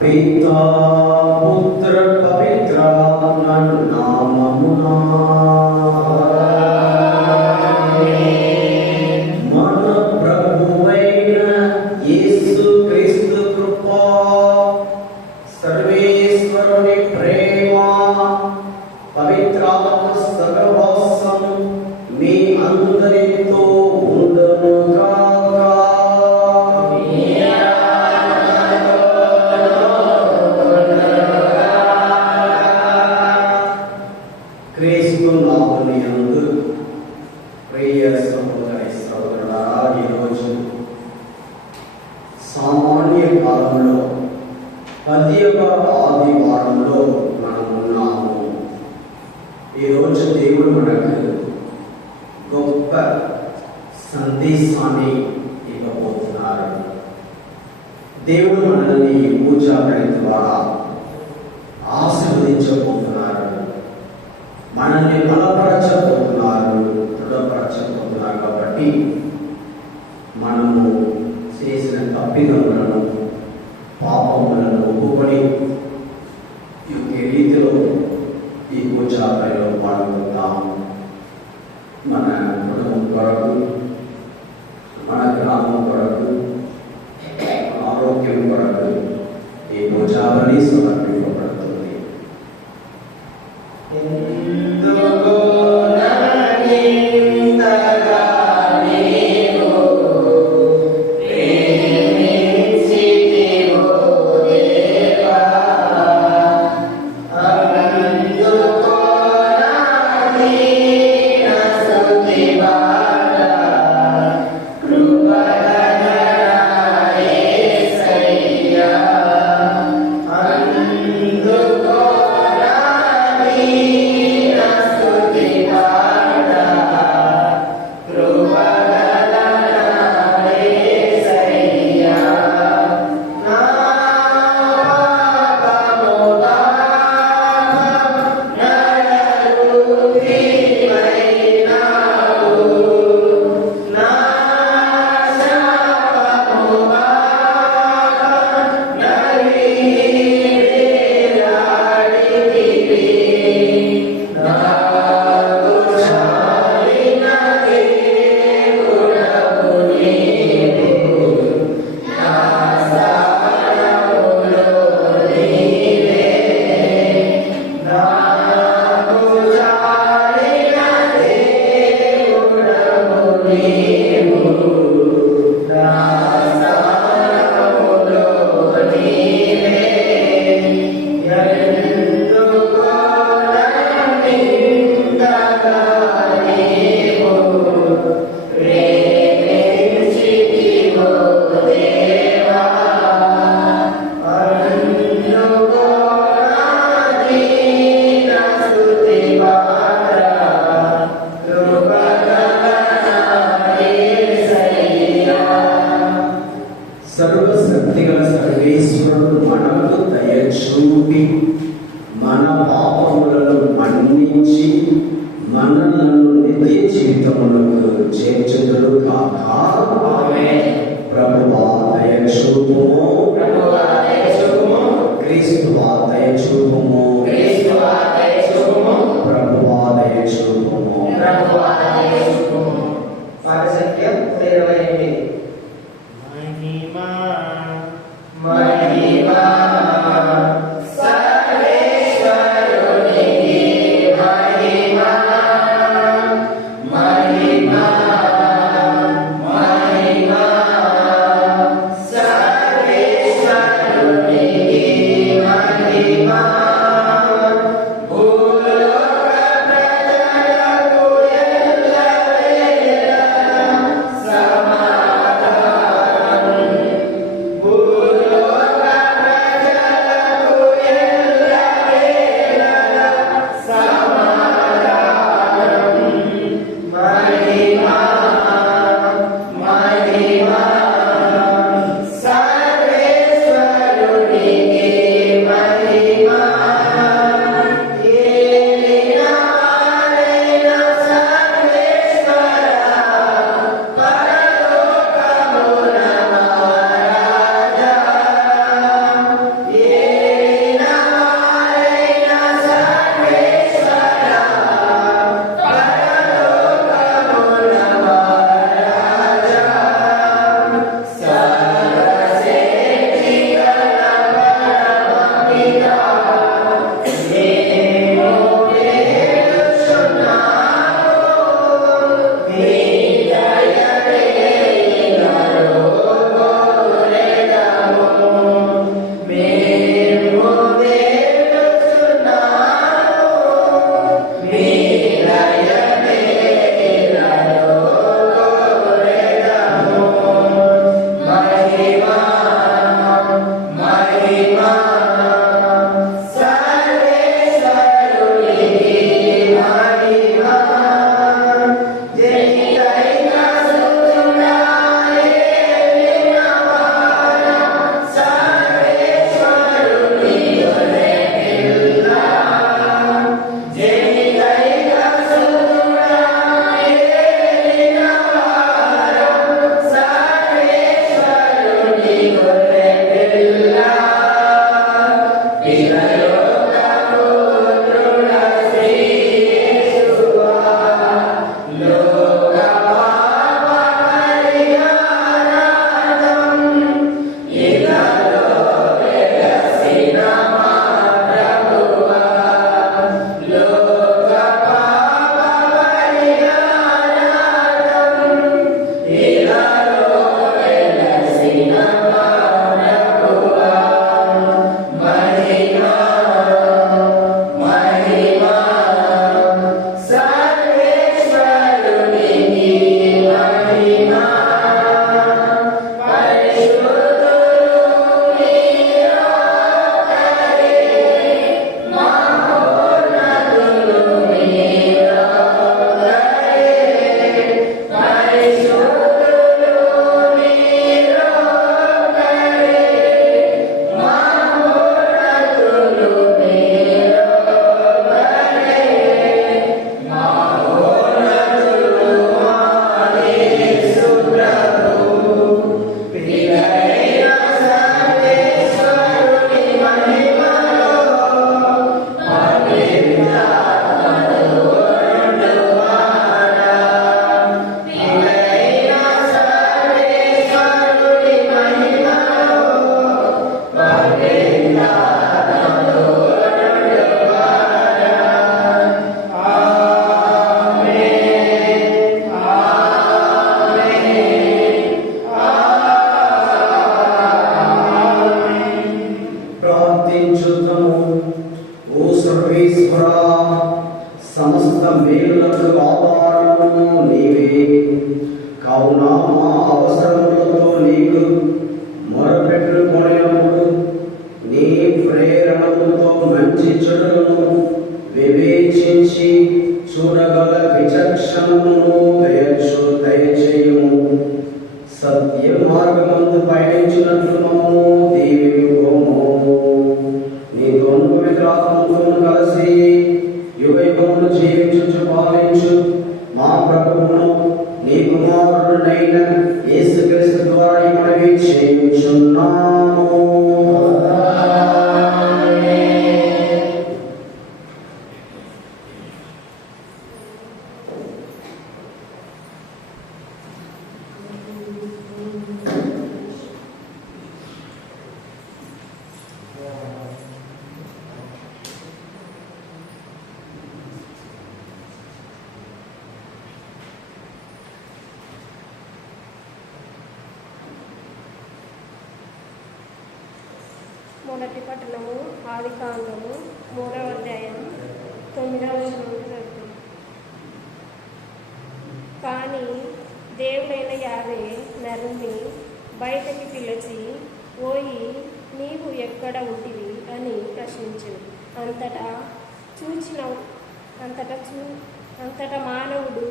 पिता पुत्र पवित्र नाममुना मन प्रभुवैन येसु क्रिस्तु कृपा सर्वेश्वरुनि प्रेम पवित्रात्म सहवाసం మీ అందరితో ఉండును గాక. క్రీస్తు నామమున యందు ప్రియ సహోదరి సహోదరులారా, ఈరోజు సామాన్య కాలంలో 10వ ఆదివారంలో మనం ఉన్నాము. ఈరోజు దేవుడు మనకు గొప్ప సందేశాన్ని ఇవ్వబోతున్నారు. దేవుడు మనల్ని ఈ పూజా గడి ద్వారా ఆశీర్వదించబోతున్నారు, మనల్ని బలపరచబోతున్నారు, దృఢపరచబోతున్నారు. కాబట్టి మనము చేసిన తప్పిదములను పాపములను ఒప్పుకొని ఈ రీతిలో ఈ పూజాలో పాల్గొందాం. మన కుటుంబం కొరకు, మన గ్రామం కొరకు, ఆరోగ్యం కొరకు ఈ పూజావళి సమర్పింపబడుతుంది. సర్వశక్తిగల సర్వేశ్వరుడు మనకు దయచూపి మన పాపములను మన్నించి మనలను నిత్య జీవితములకు చేర్చుదురు గాక. ఆమేన్. ప్రభువా దయచూపుము, ప్రభువా దయచూపుము, క్రీస్తువా దయచూపుము, క్రీస్తువా దయచూపుము, ప్రభువా దయచూపుము, ప్రభువా దయచూపుము. పాఠసంఖ్య 28. महिमा सर्वेश्वरुनिकी महिमा, महिमा महिमा सर्वेश्वरुनिकी महिमा. भूलोक प्रजలకు ఎల్లవేళ సత్య మార్గమందు పయనించినట్లు మమ్ము దీవింపుము. నీతోను పవిత్రాత్మతోను కలిసి యుగయుగములు జీవించు పాలించు మా ప్రభువును నీ కుమారుడునైన యేసుక్రీస్తు ద్వారా ఈ మనవి చేయుచున్నాము. మొదటి పట్టణము ఆదికాండము 3వ అధ్యాయం 9వ వచనం చదువుతుంది. కానీ దేవుడైన యావే నరుని బయటకి పిలిచి, ఓయి నీవు ఎక్కడ ఉంటివి అని ప్రశ్నించింది. అంతటా మానవుడు,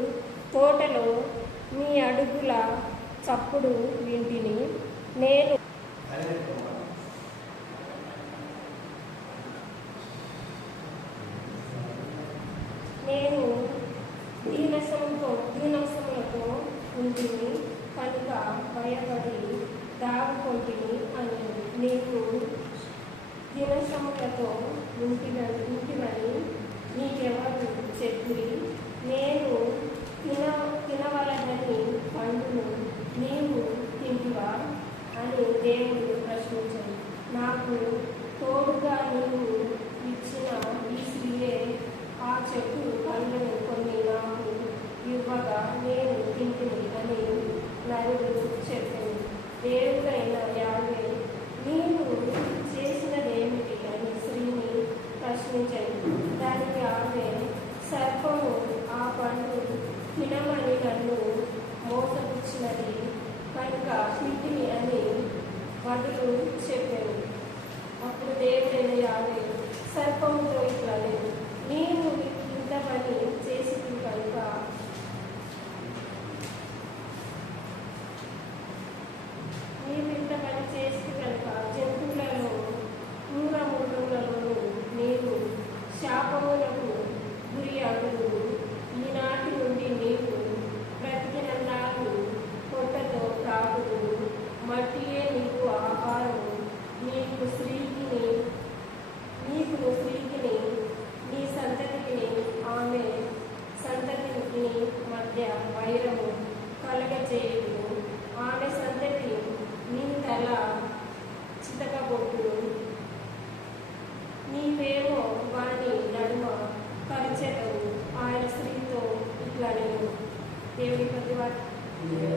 తోటలో మీ అడుగుల చప్పుడు వింటిని, నేను దీనసములతో ఉంటిని కనుక భయపడి దాగుకొంటిని అని. నీకు దీనసములతో ఉంటివని నీకెవరు చెప్పి, నేను తినవలనని పండును నీవు తింటివా అని దేవుడు ప్రశ్నించాడు. నాకు తోడుగా నీవు ఇచ్చిన ఈ స్త్రీయే ఆ చెట్టు పండ్లను కొన్ని నాకు ఇవ్వగా నేను తింటిని అని నరుడు చెప్పింది. దేవుడైన యావే నీవు చేసినదేమిటి అని స్త్రీని ప్రశ్నించాడు. దానికి ఆమె, సర్పము ఆ పండు తినమని నన్ను మోసపుచ్చినది కనుక తింటిని అని బదులు చెప్పాను. అప్పుడు దేవుడైన యావే సర్పముతో ఇట్లా లేదు, నీవు ఇంత పని చేసి కనుక జంతువులలో క్రూర మృగములలోనూ నీవు శాపములకు గురి అగుదు. ఈనాటి నుండి నీవు బ్రతికినన్నాళ్ళు పొట్టతో త్రాగుదు, మట్టియే నీకు ఆహారము. నీకును స్త్రీకిని నీ సంతతికి ఆమె సంతతికి మధ్య వైరము కలగచేయుదు. ఆమె సంతతి నీ తల చితకబొట్టును, నీవేమో వాని నడుమ పరిచెదవు. ఆయన స్త్రీతో ఇట్లా నేను దేవుడి ప్రతి వాక్యమే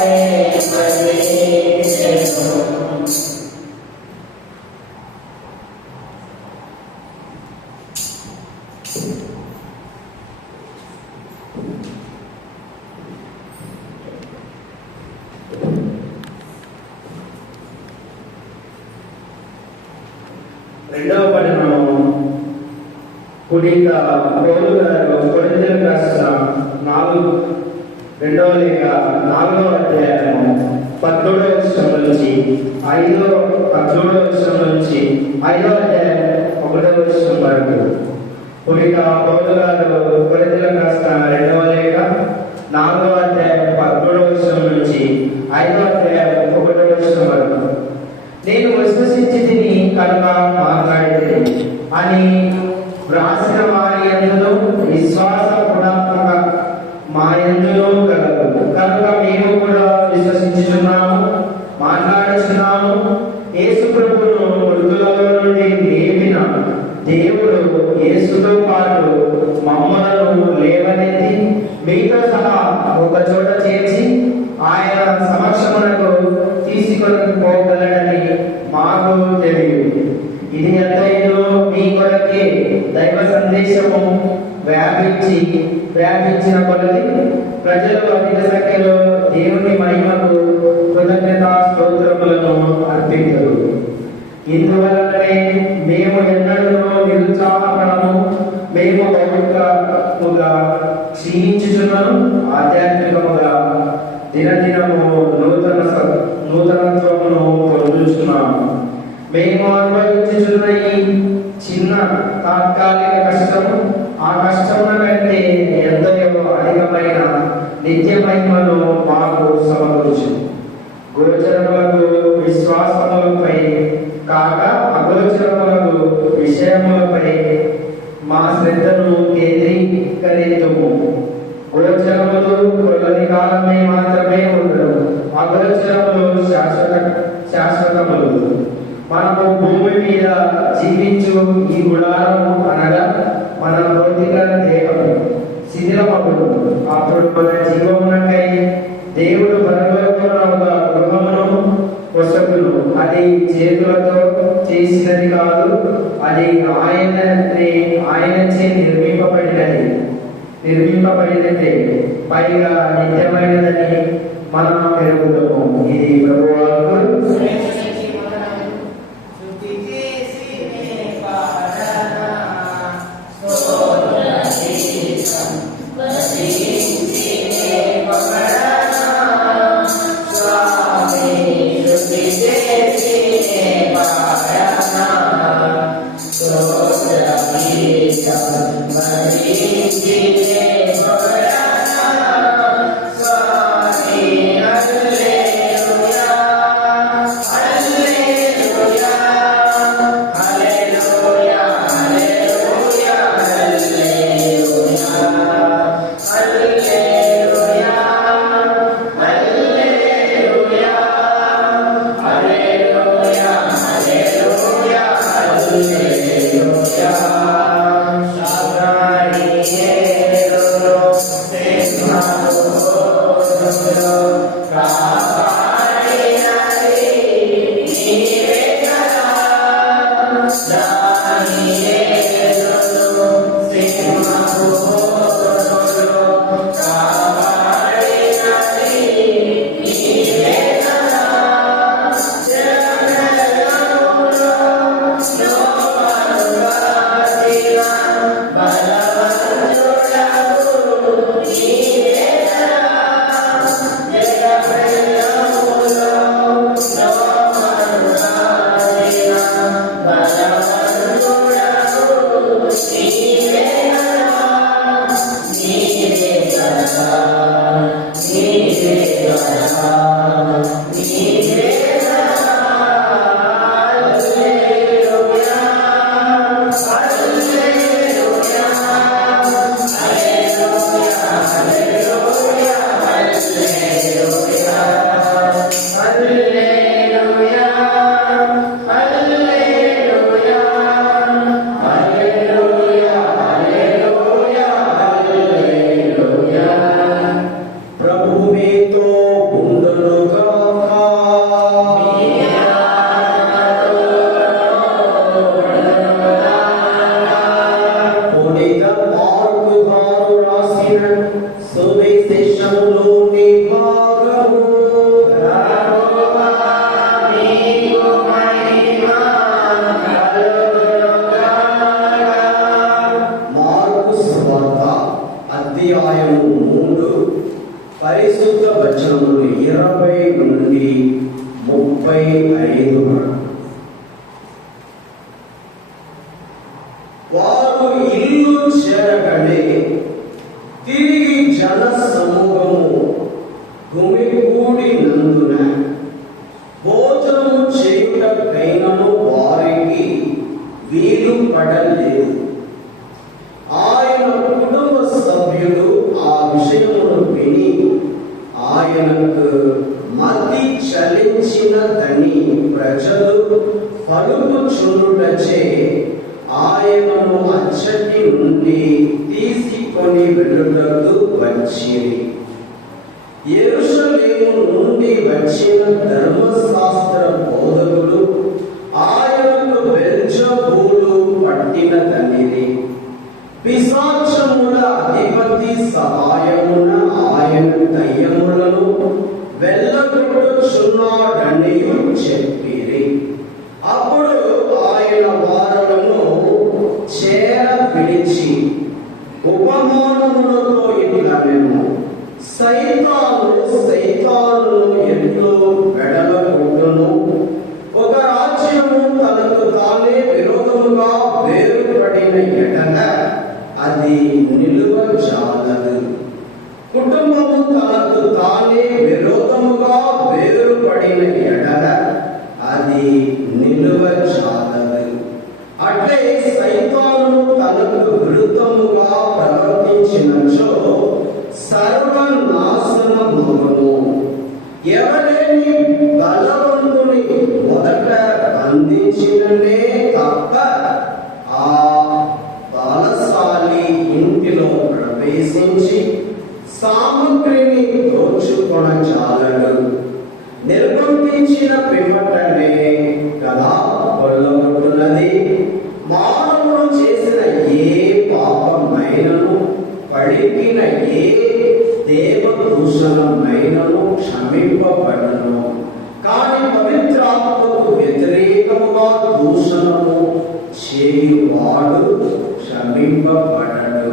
Amen. రెండవ పట్టణము పునీత పౌలు గారు కొరింథీయులకు రాసిన 2వ లేఖ 4వ అధ్యాయము 17వ వచనం నుంచి 17వ వచనం నుంచి 5వ అధ్యాయం 1వ వచనం వరకు. పునీత పౌలు గారు కొరింథీయులకు రాసిన 2వ లేఖ 4వ అధ్యాయం 17వ వచనం నుంచి 5వ అధ్యాయం 1వ వచనం వరకు. నేను విశ్వసించి తిని కనుక మాట్లాడితే అని వ్రాసిన వారి యందును విశ్వాస గుణాత్మక మా యందును కలదు. కనుక మేము కూడా విశ్వసించుచున్నాము, మాట్లాడుచున్నాము. యేసు ప్రభువును మృతులలో నుండి లేపిన దేవుడు యేసుతో పాటు మమ్మలను లేవనెత్తి మీతో సహా ఒక చోట చేర్చి ఆయన సమక్షమునకు తీసుకొని పోగలడని మాకు తెలియదు. ఇది ఎంతైనా మీ కొరకే దైవ సందేశము వ్యాపించిన కొలది ప్రజలు అధిక సంఖ్యలో దేవుని మహిమకు కృతజ్ఞతా స్తోత్రములను అర్పించరు. ఇందువలనే మేము ఎన్నడూ నిరుత్సాహపడము. మేము భౌతికముగా క్షీణించుచున్నాము, ఆధ్యాత్మికముగా దినదినము నూతనత్వమును పొందుచున్నాము. మేము అనుభవించుచున్న ఈ చిన్న తాత్కాలిక కష్టము ఆ కష్టముల కంటే ఎంతో అధికమైన నిత్య మహిమను మాకు సమకూర్చు. గోచరములకు విశ్వాసములపై కాక అగోచరములకు విషయములపై మా శ్రద్ధను కేంద్రీకరించుము. గోచరములు కొలది కాలమే మాత్రమే ఉండవు, అగోచరములు శాశ్వతములు. మనము భూమి మీద జీవించు ఈ గుడారము అనగా మన భౌతిక దేహం శిథిలమగును. అప్పుడు మన జీవమునకై దేవుడు పరలోకమున ఒక గృహమును పొసగును. అది చేతులతో చేసినది కాదు, అది ఆయనచే నిర్మింపబడినదే, పైగా నిత్యమైనదని మనం ఎరుగుతాము. ఇది ప్రభువాకు. Yeah. కూడినందున భోజనము చేయుటకైనను వారికి వీలు పడలేదు. ఆయన కుటుంబ సభ్యులు ఆ విషయమును విని ఆయనకు మతి చలించినదని ప్రజలు పలుకుచుండుటచే ఆయనను అచ్చటి నుండి తీసుకొని వెళ్ళుటకు వచ్చిరి. యెరూషలేము నుండి వచ్చిన ధర్మశాస్త్ర బోధకులు ఆయనకు బెల్జబూలు పట్టినదనిరి. పిశాచముల అధిపతి సహాయమున ఆయన దయ్యములను వెళ్ళగొట్టుచున్నాడని చెప్పిరి. అప్పుడు ఆయన వారులను చేర పిలిచి ఉపమానములతో ఇట్లనెను, సైతాను ఎట్లు వెడలగొట్టును. ఒక రాజ్యము తనకు తానే విరోధముగా వేరుపడిన ఎడల అది నిలువజాలదు. కుటుంబము తనకు తానే విరోధముగా వేరుపడిన ఎడల అది నిలువజాలదు. అట్లే సైతాను తనకు విరుద్ధముగా ప్రవర్తించినచో సర్వనాశనమగును. ఎవరైనా బలవంతుని మొదట బంధించిననే తప్ప ఆ బలశాలి ఇంటిలో ప్రవేశించి సామగ్రిని దోచుకొనజాలడు. నిర్బంధించిన పిమ్మటనే కదా కొల్లగొట్టున్నది. మానవుడు చేసిన ఏ పాపమైనను పడిపిన ఏ దేవదూషణమైనను క్షమింపబడును. కానీ పవిత్రాత్మకు వ్యతిరేకముగా దూషణము చేయువాడు క్షమింపబడడు.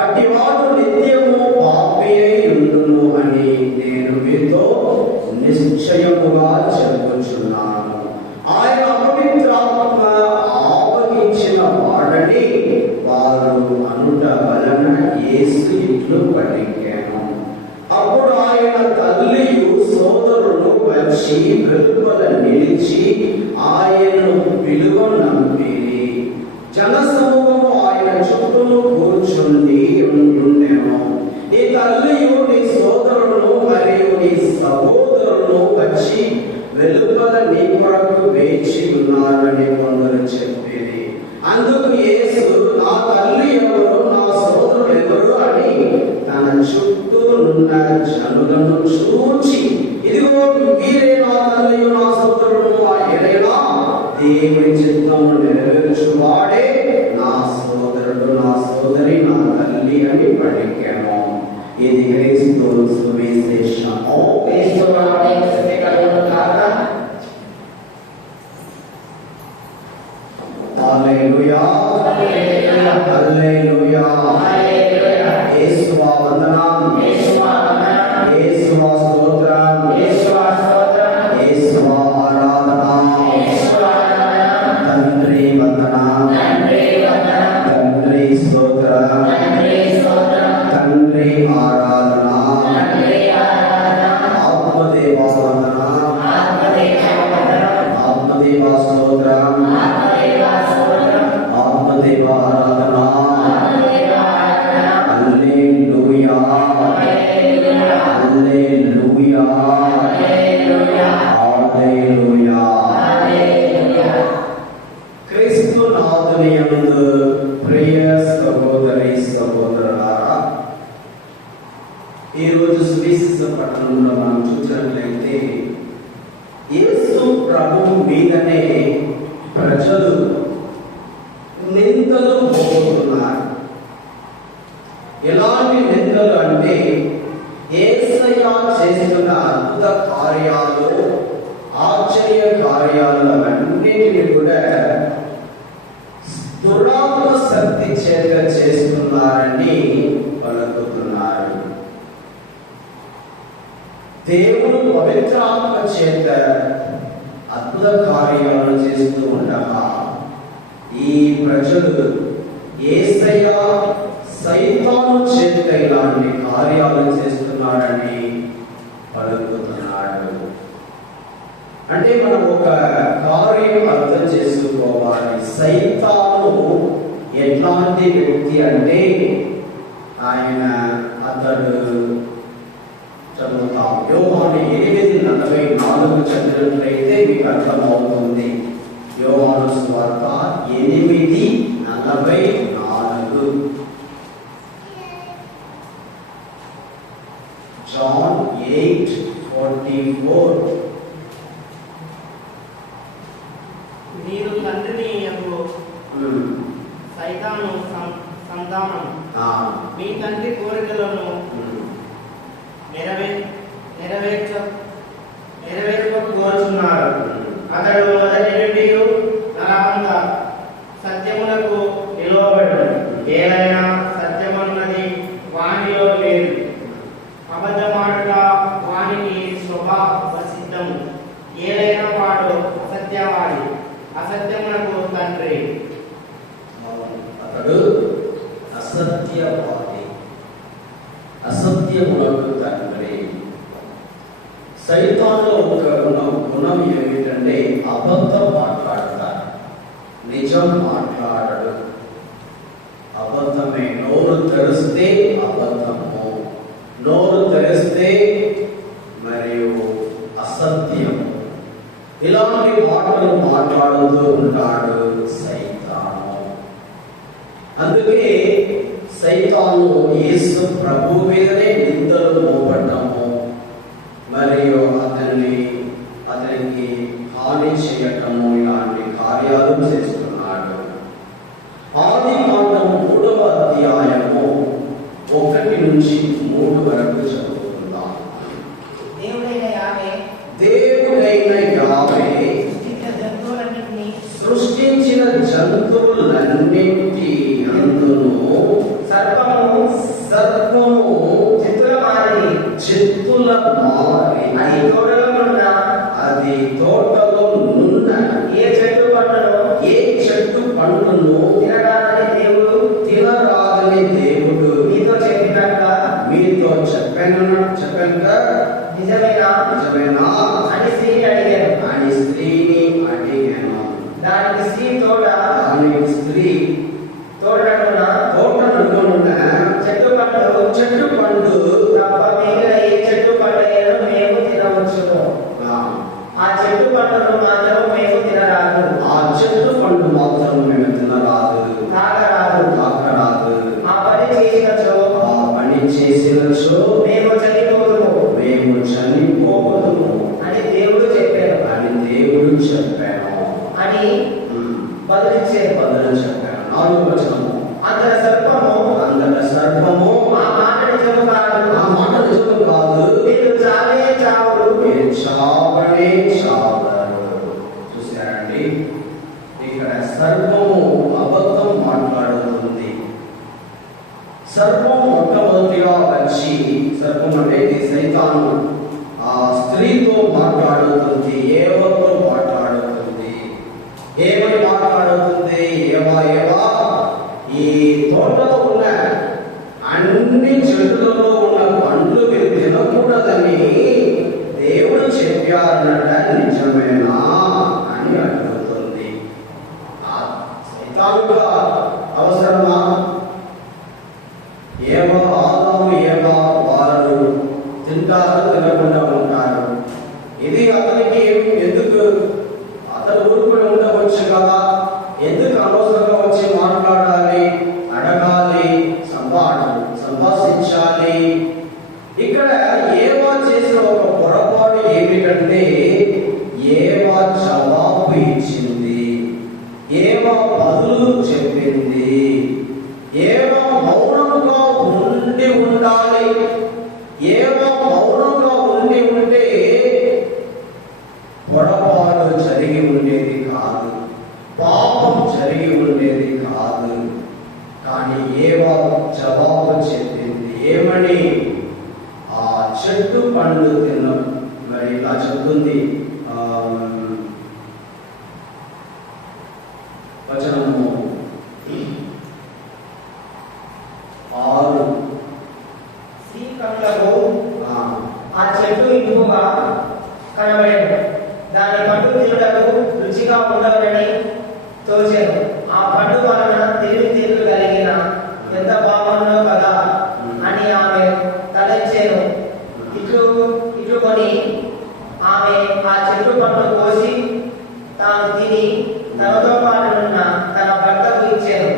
అట్టివాడు నిత్యము పాపి అయి ఉండును అని నేను మీతో నిశ్చయముగా చెప్పుచున్నాను. ఆయన అపవిత్రాత్మ ఆవహించిన వాడని వారు అనుట వలన యేసు ఇట్లు పలికెను. అప్పుడు ఆయన తల్లియు సోదరులు వచ్చి వెలుపల నిలిచి ఆయనను పిలువనంపిరి. జనసమూహము ఆయన చుట్టూ కూర్చుండి ఉండెను. నీ తల్లియు నీ సోదరులు మరియు నీ సహోదరులు వచ్చి వెలుపల నీ కొరకు వేచి ఉన్నారని కొందరు చెప్పిరి. అందుకు యేసు, నా తల్లి ఎవరు, నా సోదరులు ఎవరు అని తన చుట్టూ ఉన్న జనులను చూచి, ఇదిగో వీరే నా తల్లియు నా సోదరులు, ఆయనైనా దేవుని చిత్తము నెరవేర్చువాడే నా సోదరుడు, నా సోదరి, నా తల్లి అని పలికెను. ఇది క్రీస్తు సువిశేషము. హల్లెలూయా, హల్లెలూయా. యేసువా వందనం, యేసువా స్తోత్రం, యేసువా ఆరాధన. తండ్రి వందనం, తండ్రి స్తోత్రం, తండ్రి ఆరాధన. ఆత్మదేవా వందనం, ఆత్మదేవా స్తోత్రం, ఆత్మదేవా ఆరాధన. హల్లెలూయా, హల్లెలూయా, హల్లెలూయా. క్రీస్తు నాథుని యందు ప్రియ సహోదరి సహోదరులారా, ఈరోజు సువిశేష పట్టణంలో మనం చూసినట్లయితే యేసు ప్రభువు మీదనే ప్రజలు నిందలు మోపుతున్నారు. ఎలాంటి నిందలు అంటే, యేసయ్య చేస్తున్న అద్భుత కార్యాలు, ఆశ్చర్య కార్యాలన్నింటినీ కూడా దురాత్మ శక్తి చేత చేస్తున్నారని పలుకుతున్నారు. దేవుడు పవిత్రాత్మ చేత అద్భుత కార్యాలను చేస్తూ ఉండగా ఈ ప్రజలు యేసయ్య సైతాను చేత ఇలాంటి కార్యాలు చేస్తున్నాడని పలుకుతున్నాడు. అంటే మనం ఒక కార్యం అర్థం చేసుకోవాలి. సైతాను ఎట్లాంటి వ్యక్తి అంటే అతడు చదువుతాం. యోహాను 8:44 చదివినట్లయితే మీకు అర్థమవుతుంది. యోహాను సువార్త 8:44. John 8:44. మీరు తండ్రిని సైతాను సంతానం మీ తండ్రి కోరికలను నెరవేర్చుకోరుచున్నారు. అతడు మొదటి నుండి నరహంత సత్యములకు నిలువబడు. ఏదైనా సత్యమన్నది వాణిలో లేదు. అబద్ధమాడుట వానికి స్వభావ సిద్ధము. ఏదైనా వాడు అసత్యవాడి, అసత్యమునకు తండ్రి. అతడు అసత్యవాది, అసత్యమునకు తండ్రి. సైతాన్లో ఒక గుణం ఏమిటంటే అబద్ధం మాట్లాడతాడు, నిజం మాట్లాడడు. అబద్ధమే. నోరు తెరిస్తే అబద్ధము, నోరు తెరిస్తే మరియు అసత్యము. ఇలాంటి మాటలు మాట్లాడుతూ ఉంటాడు సైతాను. అందుకే సైతాను యేసు ప్రభు మీదనే నిందలు మోపడము మరియు అతనికి హాని చేయటము, ఇలాంటి కార్యాలు చేస్తున్నాడు. ఆదికాండము 3వ అధ్యాయము 1 నుంచి 3 వరకు చదువుకుందాం. దేవుడైన యావే సృష్టించిన జంతువులన్నింటి అందును సర్పము చిత్తుల మారి అది తోటలో నున్న ఏ చెట్టు పండును తినరాదని దేవుడు మీతో చెప్పానుగా నిజమేనా అని స్త్రీని అడిగాను. దానికి స్త్రీ తోటనున్న చెట్టు పండు తప్ప మిగిలిన ఏ చెట్టు పండుగను మేము తినవచ్చును. ఆ చెట్టు పండును మాత్రం మేము తినరాదు. ఆ చెట్టు పండు మాత్రం మేము తినరాదు, తాకరాదు. ఆ పని చేసినచో మేము చనిపోదుము అని దేవుడు చెప్పాను అని బదులు చెప్పాను. 4వ వచనము. అంతట సర్పము ఆ మాట నిజము కాదు, మీరు చావనే చావరు. చూసారండి, ఇక్కడ సర్పము అబద్ధం మాట్లాడుతుంది. సర్పం మొట్టమొదటిగా వచ్చి, సర్పం అంటే సైతాను ఆ స్త్రీతో మాట్లాడుతుంది, ఏవతో మాట్లాడుతుంది. ఏమని మాట్లాడుతుంది? ఏవా ఈ తోటలో ఉన్న అన్ని చెట్లలో ఉన్న పండ్లు మీరు తినకూడదని దేవుడు చెప్పారన్నట, నిజమేనా అని అడుగుతుంది. సైతానుగా అవసరమా? ఆదాము వారు తింటారు, తినకుండా ఉంటారు. ఇది అతనికి ఎందుకు? అతను ఊరుకుని ఉండవచ్చు కదా, ఎందుకు అనవసరంగా వచ్చి మాట్లాడాలి, అడగాలి, సంభాషించాలి? ఇక్కడ ఏవా చేసిన ఒక పొరపాటు ఏమిటంటే ఏవా జవాబు ఇచ్చింది, ఏవా బదులు చెప్పింది. ఏవా మౌనంగా ఉండి ఉండాలి. ఏవా మౌనంగా ఉండి ఉంటే పొరపాటు జరిగి ఉండేది కాదు, పాపం జరిగి ఉండేది కాదు. కానీ ఏవా జవాబు చెప్పింది. ఏమని? ఆ చెట్టు పండు తిన్న. మరి ఇలా చెప్తుంది వచనము 6. స్త్రీ కళ్ళకు ఆ చెట్టు కనబడేది. దాని పండు తినుటకు రుచిగా ఉండవని తోచాను. ఆ పండు వలన తెలివితేటలు కలిగిన ఎంత బాగుందో కదా అని ఆమె తలెచ్చాను. ఇట్లు కొని ఆమె ఆ చెట్టు పండు కోసి తాను తిని తనతో పాటున్న తన భర్తకు ఇచ్చాను.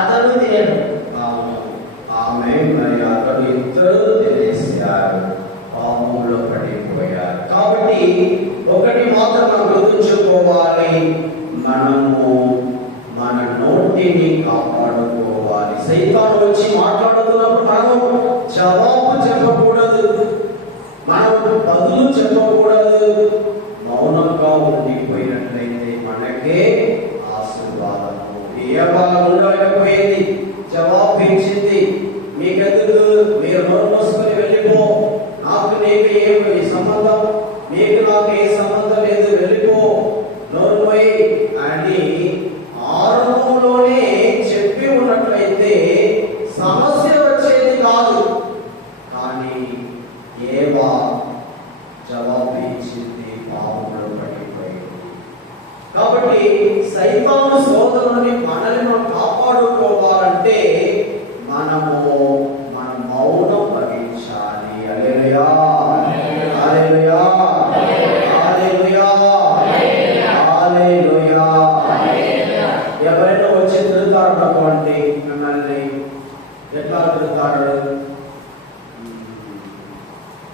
అతను తినేను. ఆమె మరి అతను ఇద్దరు తినేసారు, పాపంలో పడిపోయారు. కాబట్టి ఒకటి మాత్రం మనం గుర్తుంచుకోవాలి, మనము మన నోటిని కాపాడుకోవాలి. సైతాను వచ్చి మాట్లాడుతున్నప్పుడు మనము జవాబు చెప్పకూడదు, మనము బదులు చెప్పకూడదు. మౌనంగా ఉండిపోయినట్లయితే మనకే ఆశీర్వాదము. ఏవాళ్ళ ఉండలేకపోయింది, జవాబు ఇచ్చింది, మీకెందుకు, మీరు నోరు మూసుకొని వెళ్ళిపో, నాకు నీకు ఏమి సంబంధం, నీకు నాకు ఏ సంబంధం లేదు, వెళ్ళిపో, నోరు పోయి అని ఆరంభంలోనే చెప్పి ఉన్నట్లయితే సమస్య వచ్చేది కాదు. కానీ ఏవా జవాబు ఇచ్చింది, పాపంలో పడిపోయింది. కాబట్టి సైతాను సోదరుని మనల్ని మనం కాపాడుకోవాలంటే మనము మన మౌనం వహించాలి. హల్లెలూయా, హల్లెలూయా, హల్లెలూయా, హల్లెలూయా. ఎవరైనా వచ్చి తిరుగుతారు అనుకోండి, మిమ్మల్ని ఎట్లా తిరుగుతారు?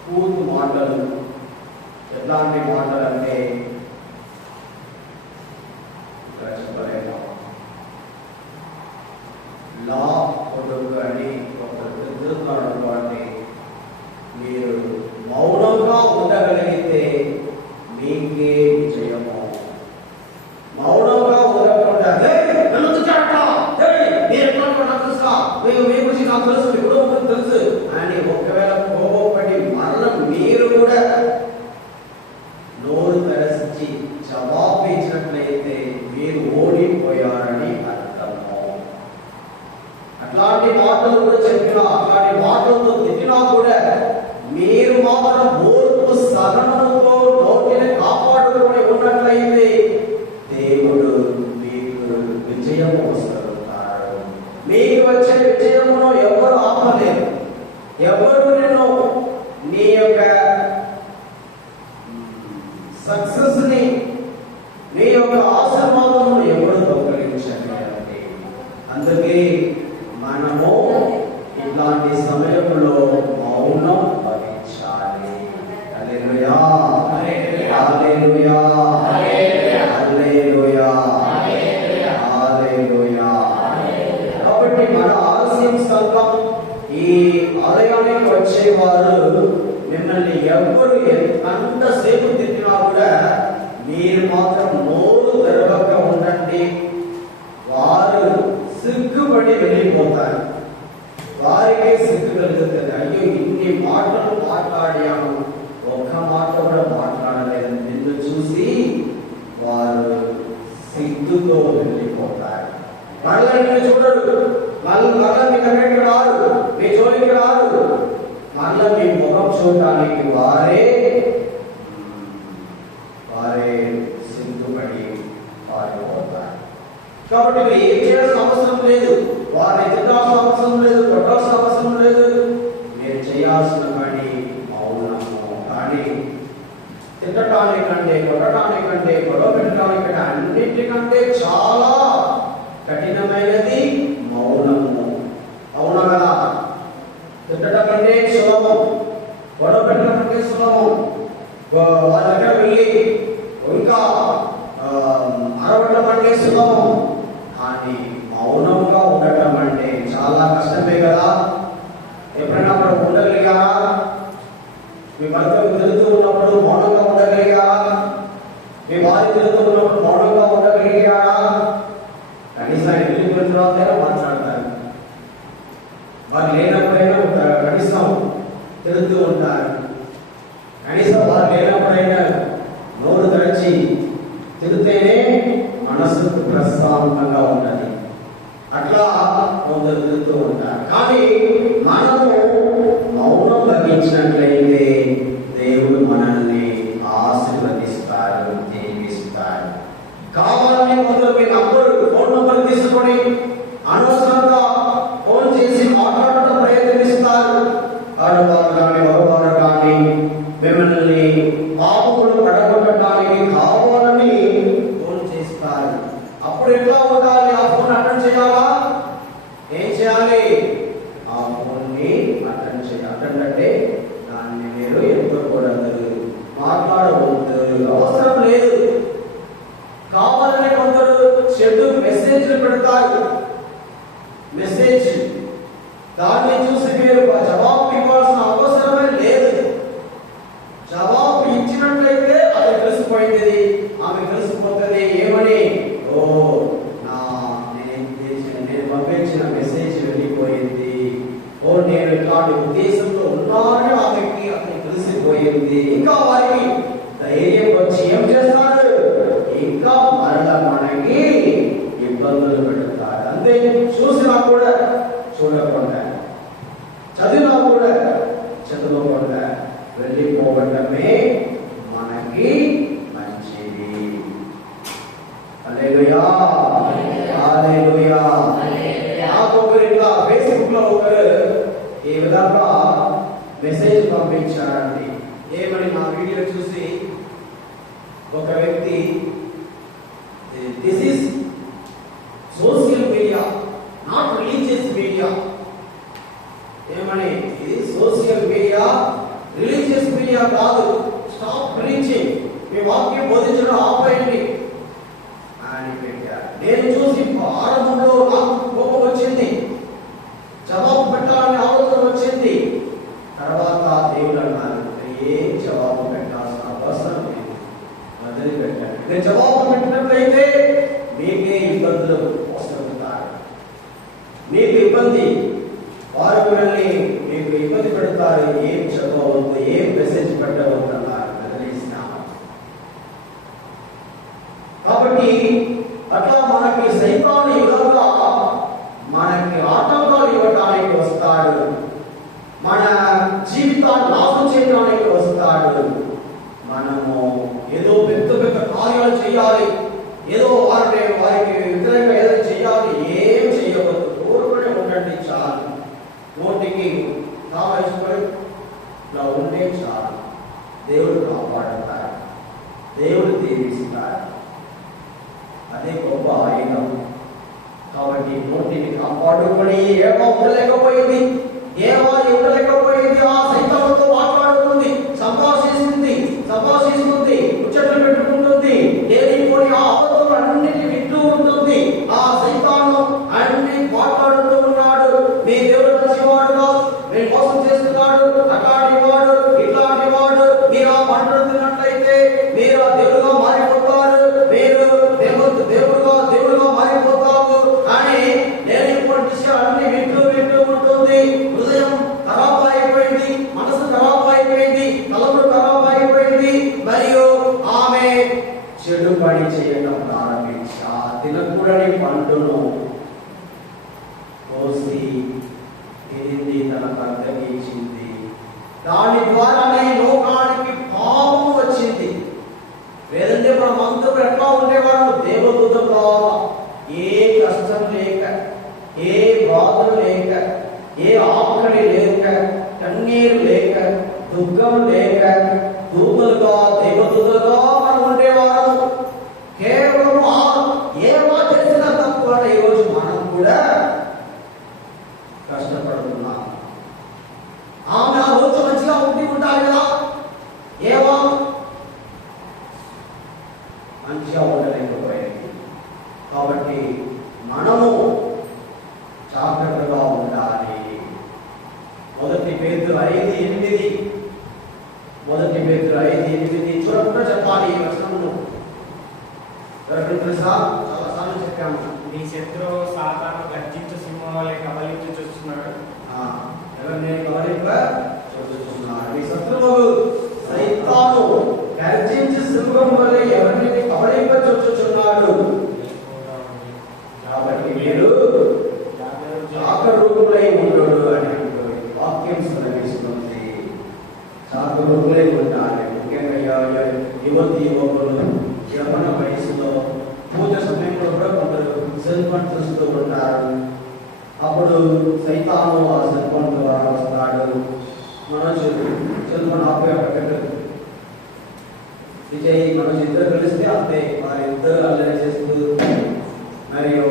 పూర్తి మాటలు. ఎట్లాంటి మాటలు అంటే చెప్పలేము. లా కొడుకు అని ఒకరు తిరుగుతాడు అనుకోండి, మీరు మౌనంగా ఉండగలిగితే మీకే విజయము. మౌనంగా ఉండకుండా నన్ను చూచాట, మీరు నాకు తెలుసా, మీ గురించి నాకు తెలుసు, మీ కుటుంబం తెలుసు అని ఒకవేళ కోపపడి మరల మీరు కూడా నోరు తెరచి జవాబు ఇచ్చినట్లయితే మీరు ఓడిపోయారని అర్థము. అట్లాంటి మాటలు కూడా చెప్పినా, అట్లాంటి మాటలతో తిట్టినా కూడా మీరు మాత్రం ఓర్పు సహనముతో నోటిని కాపాడుకొని ఉన్నట్లయితే దేవుడు మీకు విజయము వస్తాడు. మీకు వచ్చే విజయమును ఎవరు ఆపలేరు. ఎవరు నేను నీ యొక్క సక్సెస్ ని, నీ యొక్క ఆశీర్వాదమును ఎవరు దొంగలించగలరండి. అందుకే మనము ఇట్లాంటి సమయంలో మౌనం వహించాలి. హల్లెలూయా, హల్లెలూయా, హల్లెలూయా, హల్లెలూయా. కాబట్టి మన ఆలస్యం సంఘం, ఈ ఆలయానికి వచ్చేవారు మిమ్మల్ని ఎవరు ఎంతసేపు తిట్టినా కూడా మీరు మాత్రం నోరు తెరవక ఉండండి. వారు సిగ్గుపడి వెళ్ళిపోతారు. వారికే సిగ్గు కలుగుతుంది. అయ్యో, ఇన్ని మాటలు మాట్లాడాము, ఒక్క మాట కూడా మాట్లాడలేదు. నిన్ను చూసి వారు సిగ్గుతో వెళ్ళిపోతారు. మళ్ళీ నిన్ను చూడరు, మళ్ళా మీ దగ్గరికి రారు, మీ జోలికి రారు. మళ్ళా మీ ముఖం చూడటానికి వారే సిగ్గుపడి పారిపోతారు. కాబట్టి మీరు ఏం చేయాల్సిన అవసరం లేదు, వారిని తిట్టాల్సిన అవసరం లేదు, కొట్టాల్సిన అవసరం లేదు. మీరు చేయాల్సిన పని మౌనము. కానీ తిట్టడానికంటే, కొట్టడానికంటే, గొడవ పెట్టడానికంటే అన్నింటికంటే చాలా కఠినమైనది మౌనము. అవునా కదా? తిట్టడం కంటే సులభం, గొడవ పెట్టడం కంటే సులభం. వాళ్ళ దగ్గర వెళ్ళి ఇంకా అరవడం అంటే సులభం. కానీ మౌనంగా ఉండటం అంటే చాలా కష్టమే కదా. ఎప్పుడైనా అక్కడ ఉండగలిగారా? మీ భర్తకు తిరుగుతూ ఉన్నప్పుడు మౌనంగా ఉండగలిగారా? మీ భార్య తిరుగుతూ ఉన్నప్పుడు మౌనంగా ఉండగలిగారా? కనీసం వెళ్ళిపోయిన తర్వాత మాట్లాడతారు. వారు లేనప్పుడైనా కనీసం తిరుగుతూ ఉంటారు. కనీసం వారు లేనప్పుడైనా నోరు తెరచి తిరిగితేనే మనసుకు ప్రశాంతంగా ఉన్నది. అట్లా కొందరు తిరుగుతూ ఉంటారు. కానీ మనము మౌనం వహించినట్లయితే దేవుడు మనల్ని పెట్టుకొని అనవసరంగా ఫోన్ చేసి మాట్లాడటం ప్రయత్నిస్తారు. ఆడవారు కానీ మగవారు కానీ మిమ్మల్ని పాపములు పడగొట్టడానికి కావాలని ఫోన్ చేస్తారు. అప్పుడు ఎట్లా ఉండాలి? ఆ ఫోన్ అటెండ్ చేయాలా? ఏం చేయాలి? ఆ ఫోన్ని అటెండ్ చేయాలి. అటెండ్ అంటే దాన్ని మీరు ఎత్తుకోకూడదు, మాట్లాడవద్దు, అవసరం లేదు. కావాలని కొందరు చెడు మెసేజ్లు పెడతారు. మెసేజ్ దాన్ని చూసి మీరు జవాబు ఇవ్వాల్సిన అవసరమే లేదు. జవాబు ఇచ్చినట్లయితే అది తెలిసిపోయింది, ఆమె తెలిసిపోతుంది. ఏమని? ఓ నేను పంపించిన మెసేజ్ వెళ్ళిపోయింది, ఓ నేను ఇట్లాంటి ఉద్దేశంతో ఉన్నానని ఆమెకి అతనికి తెలిసిపోయింది. ఇంకా వారికి ధైర్యం వచ్చి ఏం చేస్తారు? ఇంకా మరల మనకి ఇబ్బందులు పెడతారు. అంతే. చూసినా కూడా చూడకుండా, చదివినా కూడా చదవకుండా వెళ్ళిపోవడమే మనకి మంచిది. హల్లెలూయా, హల్లెలూయా. నాకు ఒకరు ఇట్లా ఫేస్బుక్ లో ఒకరు ఈ విధంగా మెసేజ్ పంపించారండి. ఏమని? నా వీడియో చూసి ఒక వ్యక్తి, this is social media, not religious media. ఏమని? ఇది సోషల్ మీడియా, రిలీజియస్ మీడియా కాదు. స్టాప్ ప్రీచింగ్, మీ వాక్యం బోధించడం ఆపేయండి అని పెట్టారు. నేను చూసి ఆరంభంలో నాకు కోపం వచ్చింది, జవాబు పెట్టాలని ఆలోచన వచ్చింది. తర్వాత దేవుడు అన్నారు, ఏం జవాబు పెట్టాల్సిన అవసరం లేదు, వదిలిపెట్టండి. నేను జవాబు పెట్టినట్లయితే మీకే ఇబ్బందులు వస్తుంటారు, మీకు ఇబ్బంది, వారు మిమ్మల్ని మీకు ఇబ్బంది పెడతారు. ఏం చదవవద్దు, ఏం మెసేజ్ పెట్టవద్దు అన్నారు, వదిలేసినాము. కాబట్టి అట్లా మనకి సైతాను ఈ విధంగా మనకి ఆటంకాలు ఇవ్వడానికి వస్తాడు, మన జీవితాన్ని నాశనం చేయడానికి వస్తాడు. మనము ఏదో పెద్ద పెద్ద కార్యాలు చేయాలి, ఏదో వారికి వ్యతిరేకంగా ఏదో చేయాలి, ఏం చేయవద్దు, ఊరుకునే ఉండండి చాలు. నోటికి కావాల్సుకొని ఇలా ఉంటే చాలు. దేవుడు కాపాడుతాడు, దేవుడు దీవిస్తాడు. అదే గొప్ప ఆయుధం. కాబట్టి నోటిని కాపాడుకొని ఏవో ఉండలేకపోయింది, ఆ సైతానుతో మాట్లాడుతుంది, సంభాషిస్తుంది, ముచ్చట్లు పెట్టుకుంటుంది, లేనిపోని ఆ అబద్ధం అన్నిటిని వింటూ ఉంటుంది. ఆ సైతాను అన్ని మాట్లాడుతూ ఉన్నాడు, మీ దేవుడు మంచివాడు కాదు, మీరు మోసం చేస్తున్నాడు, అట్లాంటి వాడు, ఇట్లాంటి వాడు, మీరు ఆ పంటలు తిన్నట్లయితే మీరు ఆ దేవుడుగా మారిపోతారు, మీరు దేవుడుగా మారిపోతారు అని లేనిపోని విషయాలన్నీ వింటూ ఉంటుంది. హృదయం ఖరాబ్ అయిపోయింది, మనసు ఖరాబ్ అయిపోయింది, తలపు ఖరాబ్ అయిపోయింది. మరియు ఆమె చెడు పని చేయడం ప్రారంభించి ఆ తినకూడని పండును కోసి తినింది, తన భర్తకి ఇచ్చింది. దాని ద్వారానే లోకానికి పాపము వచ్చింది. లేదంటే మనం అందరూ ఎట్లా ఉండేవాడు? దేవదూతం ద్వారా ఏ కష్టం లేక, ఏ బాధలు లేక, ఏ ఆకలి లేక, కన్నీరు లేక, దుఃఖం లేక, దూతలుగా దేవదూతలుగా మనం ఉండేవాడు. కేవలం ఏమో చేసిన తప్పు అంటే ఈరోజు మనం కూడా కష్టపడుతున్నాం. ఆమె ఆ రోజు మంచిగా ఉండాలి కదా, ఏమో మంచిగా ఉండలేకపోయింది. కాబట్టి మనము జాగ్రత్తగా ఉండాలి. మొదటి పేతురు 5:8 చూడకుండా చెప్పాలి ఈ వచనమును. ఎవరికి తెలుసా? చాలాసార్లు చెప్పాము. నీ శత్రువు సాతాను గర్జించు సింహం వలె కబలించి చూస్తున్నాడు. ఎవరిని చూస్తున్నాడు? మీ శత్రువు సైతాను గర్జించి సింహం వలె ఎవరిని కబలించుచున్నాడు. కాబట్టి మీరు జాగరూకులై ఉండడు అని వాక్యం సెలవిస్తుంది. జాగరూకులై ఉండాలి. ముఖ్యంగా యువతి యువకులు యవ్వన వయసులో పూజ సమయంలో కూడా కొందరు సెల్ఫోన్ చూస్తూ ఉంటారు. అప్పుడు సైతాను ఆ సెల్ఫోన్ ద్వారా వస్తాడు. మనోజ్ సెల్ఫోన్ ఆపే పెట్టదు. విజయ్ మనోజ్ ఇద్దరు కలిస్తే అంతే, వారిద్దరు అల్లరి చేస్తూ మరియు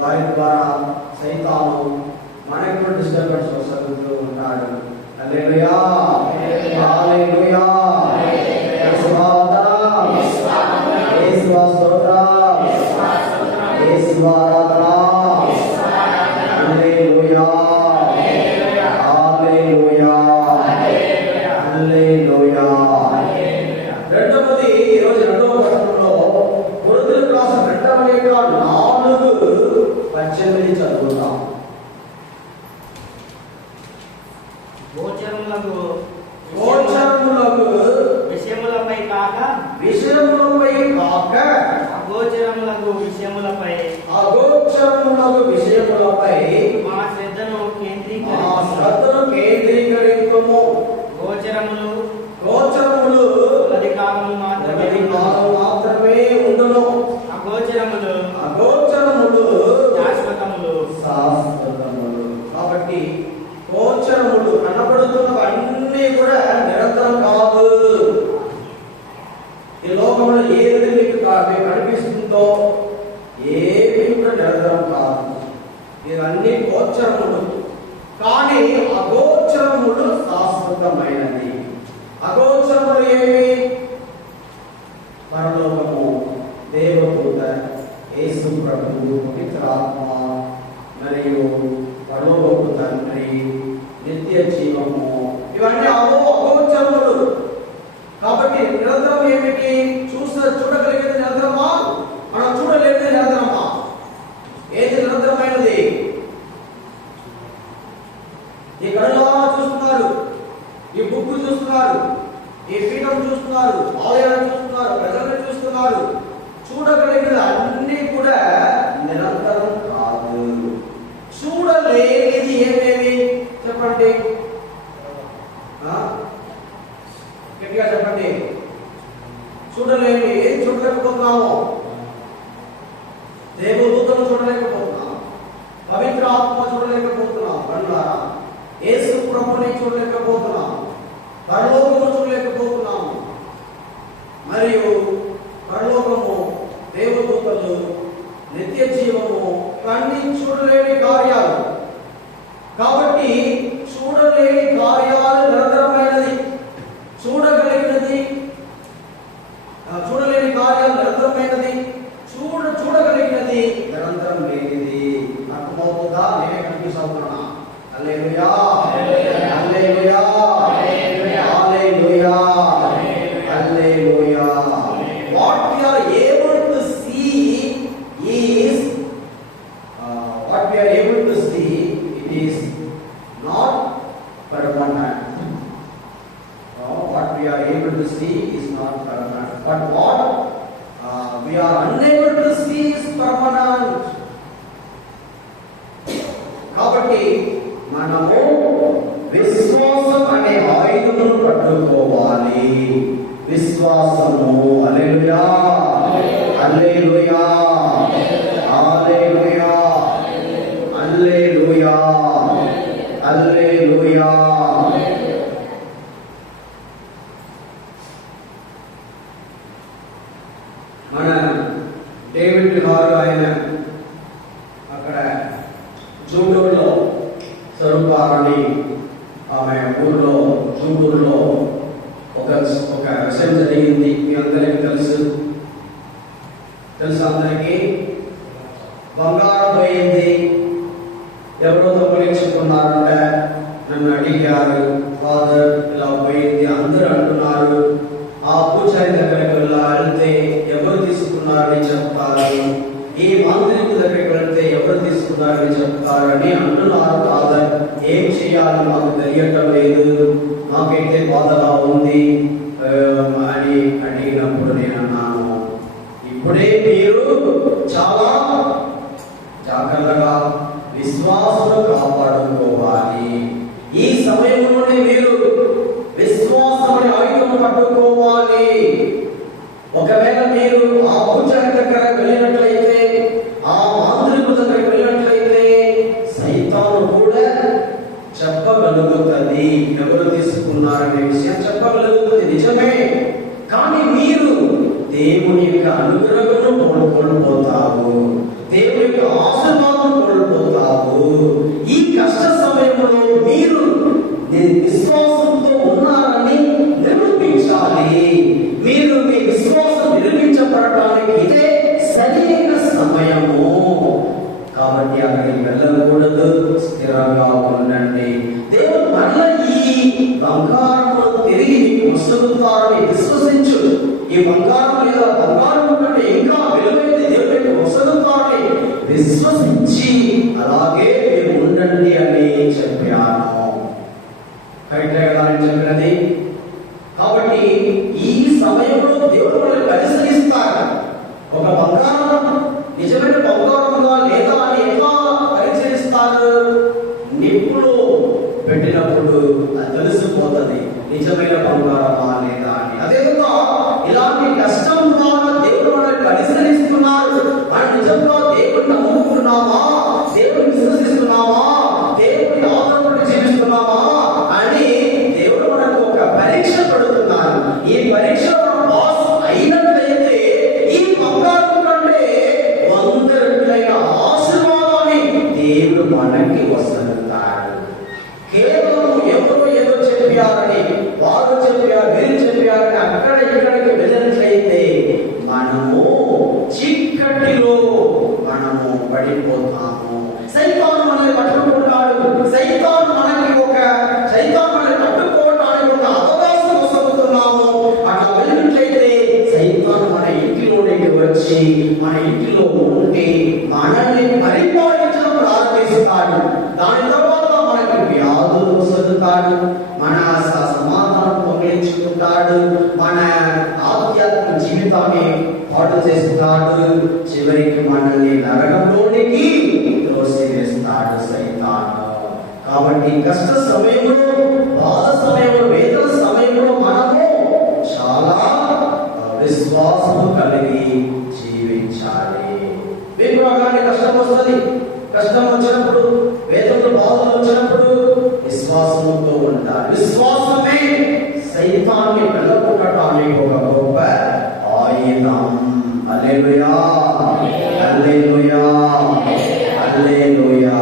వారి ద్వారా సైతాను మనకు డిస్టర్బెన్స్ వస్తూ ఉంటాడు. హల్లెలూయా, హల్లెలూయా, యేసువా స్తోత్రం, యేసువా స్తోత్రం, యేసువా ఆరాధన. హల్లెలూయా, హల్లెలూయా, హల్లెలూయా. రెండవది, ఈరోజు రెండవ పట్టణంలో కొరింథీయులకు రాసిన రెండవ లేఖ 4:18 చదువుతాం. గోచరములకు విషయములపై కాక అగోచరములకు విషయములపై మా శ్రద్ధను కేంద్రీకరించుము. గోచరములు కొలది కాలము మాత్రమే ఉండును. అగోచరములు శాశ్వతములు. కాబట్టి గోచరములు కనబడుతున్నవన్నీ కూడా నిరంతరం కాదు. ఈ లోకంలో ఏది మీకు కనిపిస్తుందో ఏవి కూడా నిరంతరం కాదు. ఇవన్నీ గోచరములు. కానీ అగోచరములు శాశ్వతమైనది. అగోచరములు ఏవి? పరలోకము, దేవదూత, యేసు ప్రభువు, పవిత్రాత్మ మరియు పరలోకపు తండ్రి, నిత్య జీవము, ఇవన్నీ అగోచరములు. కాబట్టి నిరంతరం ఏమిటి? చూడగలిగేది నిరంతరమా? మనం చూడలేనిది నిరంతరమా? ఏది నిరంతరమైనది? ఈ కళలో చూస్తున్నారు, ఈ బుక్ చూస్తున్నారు, ఈ పీఠం చూస్తున్నారు, ఆలయాన్ని చూస్తున్నారు, ప్రజలను చూస్తున్నారు. చూడగలిగిన అన్ని కూడా నిరంతరం కాదు. చూడలేనిది ఏమేమి చెప్పండి, గట్టిగా చెప్పండి. చూడలేని ఏం చూడలేకపోతున్నాము? దేవదూతను చూడలేకపోతున్నాం, పవిత్ర ఆత్మ చూడలేకపోతున్నాం, కళ్ళారా యేసు ప్రభుని చూడలేకపోతున్నాం, పరలోకము చూడలేకపోతున్నాము. మరియు పరలోకము, దేవదూతలు, నిత్య జీవము అన్ని చూడలేని కార్యాలు. కాబట్టి చూడలేని కార్యాలు నిరంతరమైనది. చూడగలిగినది, చూడలేని కార్యాలు నిరంతరమైనది. చూడగలిగినది నిరంతరం లేనిది. అర్థమవుతుందా? నేనే కనిపిస్తున్నా. హల్లెలూయా, హల్లెలూయా, హల్లెలూయా, హల్లెలూయా. What we are able to see is what we are able to see, it is not permanent. What we are able to see is not permanent, but what we are unable to see is permanent. కాబట్టి మనము విశ్వాసం అనే ఆయుధమును పట్టుకోవాలి. విశ్వాసము. హల్లెలూయా, హల్లెలూయా, హల్లెలూయా, హల్లెలూయా, హల్లెలూయా. మన David గారు ఆయన అక్కడ జూడూరులో స్వరూపాలని ఆమె ఊరిలో జూడూరులో ఒక విషయం జరిగింది. మీ అందరికీ తెలుసు అందరికీ. బంగారం పోయింది. ఎవరో దొంగలించుకున్నారంట. నన్ను అడిగారు, ఫాదర్ ఇలా పోయింది. అందరూ అంటున్నారు. ఆ పూజారి దగ్గరికి వెళ్తే ఎవరు తీసుకున్నారని చెప్తారు, ఈ మాంత్రికు దగ్గరికి వెళ్తే ఎవరు తీసుకున్నారని చెప్తారని అంటున్నారు. ఫాదర్, ఏం చేయాలి మాకు తెలియటం లేదు, నాకైతే బాధగా ఉంది అని అడిగినప్పుడు నేను అన్నాను, ఇప్పుడే మీరు చాలా జాగ్రత్తగా విశ్వాసులు కాపాడుకోవాలి. ఈ సమయంలోనే మీరు విశ్వాసమని ఆయుధం పట్టుకోవాలి. ఒకవేళ మీరు ఆ పూజారి దగ్గర వెళ్ళినట్లయితే, ఆ దేవుని యొక్క అనుగ్రహమును కోల్పోతావు, దేవుని యొక్క ఆశీర్వాదం కోల్పోతావు. ఈ కష్ట సమయంలో మీరు విశ్వాసంతో ఉన్నారని నిరూపించాలి. మీరు మీ విశ్వాసం నిరూపించబడటానికి ఇదే సరైన సమయము. కాబట్టి అక్కడికి వెళ్ళకూడదు, స్థిరంగా ఉండండి. దేవుడు మళ్ళీ ఈ బంగారమును తిరిగి వసలుతారని విశ్వసించు. ఈ బంగారం లేదా బంగారం కంటే ఇంకా విలువైనది దేవుడికి వసలుతారని విశ్వసించి అలాగే మీరు ఉండండి అని చెప్పాను. కరెక్టే కదా అని చెప్పినది. కాబట్టి ఈ సమయంలో దేవుడు మనల్ని పరిశీలిస్తారు. ఒక బంగారం నిజమైన బంగారముగా లేదా అని ఎట్లా పరిశీలిస్తారు? నిప్పులో పెట్టినప్పుడు అది తెలిసిపోతుంది నిజమైన బంగారమా లేదా అని. అదేవిధంగా ఇలాంటి కష్టం ద్వారా దేవుడు మనల్ని పరిశీలిస్తున్నారు. మనం నిజంగా దేవుడిని నమ్ముకున్నామా, దేవుడిని విశ్వసిస్తున్నామా, దేవుడిని ఆధారపడి జీవిస్తున్నామా అని దేవుడు మనకు ఒక పరీక్ష పెడుతున్నారు. ఈ పరీక్ష పాస్ అయినట్లయితే ఈ బంగారం కంటే 100 రెట్లైన ఆశీర్వాదాన్ని దేవుడు మనకి వసలుతాడు. కేవలం ఎవరో ఏదో చెప్పారని, వారు చెప్పారు, వీరు చెప్పారని అక్కడ ఇక్కడికి వెళ్ళినట్లయితే మనము చీకటిలో మనము పడిపోతాము. సైతాను మనల్ని పట్టుకుంటాడు. సైతాను మనల్ని పట్టుకోవడానికి ఒక అవకాశం వసలుతున్నాము. అట్లా వెళ్ళినట్లయితే సైతాను మన ఇంటిలోనికి వచ్చి మన ఇంటిలో ఉండి మనల్ని పరిపాలించడం ప్రారంభిస్తాడు. దాని తర్వాత మనకి వ్యాధులు వసలుతాడు, మన సమాధానం పొంగించుకుంటాడు, మన ఆధ్యాత్మిక జీవితాన్ని పాడు చేస్తాడు, చివరికి మనల్ని నరకంలోనికి త్రోసివేస్తాడు సైతాను. కాబట్టి కష్ట సమయంలో, బాధ సమయంలో, వేదన సమయంలో మనము చాలా విశ్వాసము కలిగి జీవించాలి. మీకు అలాంటి కష్టం వస్తుంది. కష్టం వచ్చినప్పుడు, వేదనలు, బాధలు వచ్చినప్పుడు విశ్వాసంతో ఉండాలి. విశ్వాసమే సైతాన్ని వెళ్ళగొట్టడానికి ఒక గొప్ప ఆయుధం. హల్లెలూయా, హల్లెలూయా, హల్లెలూయా.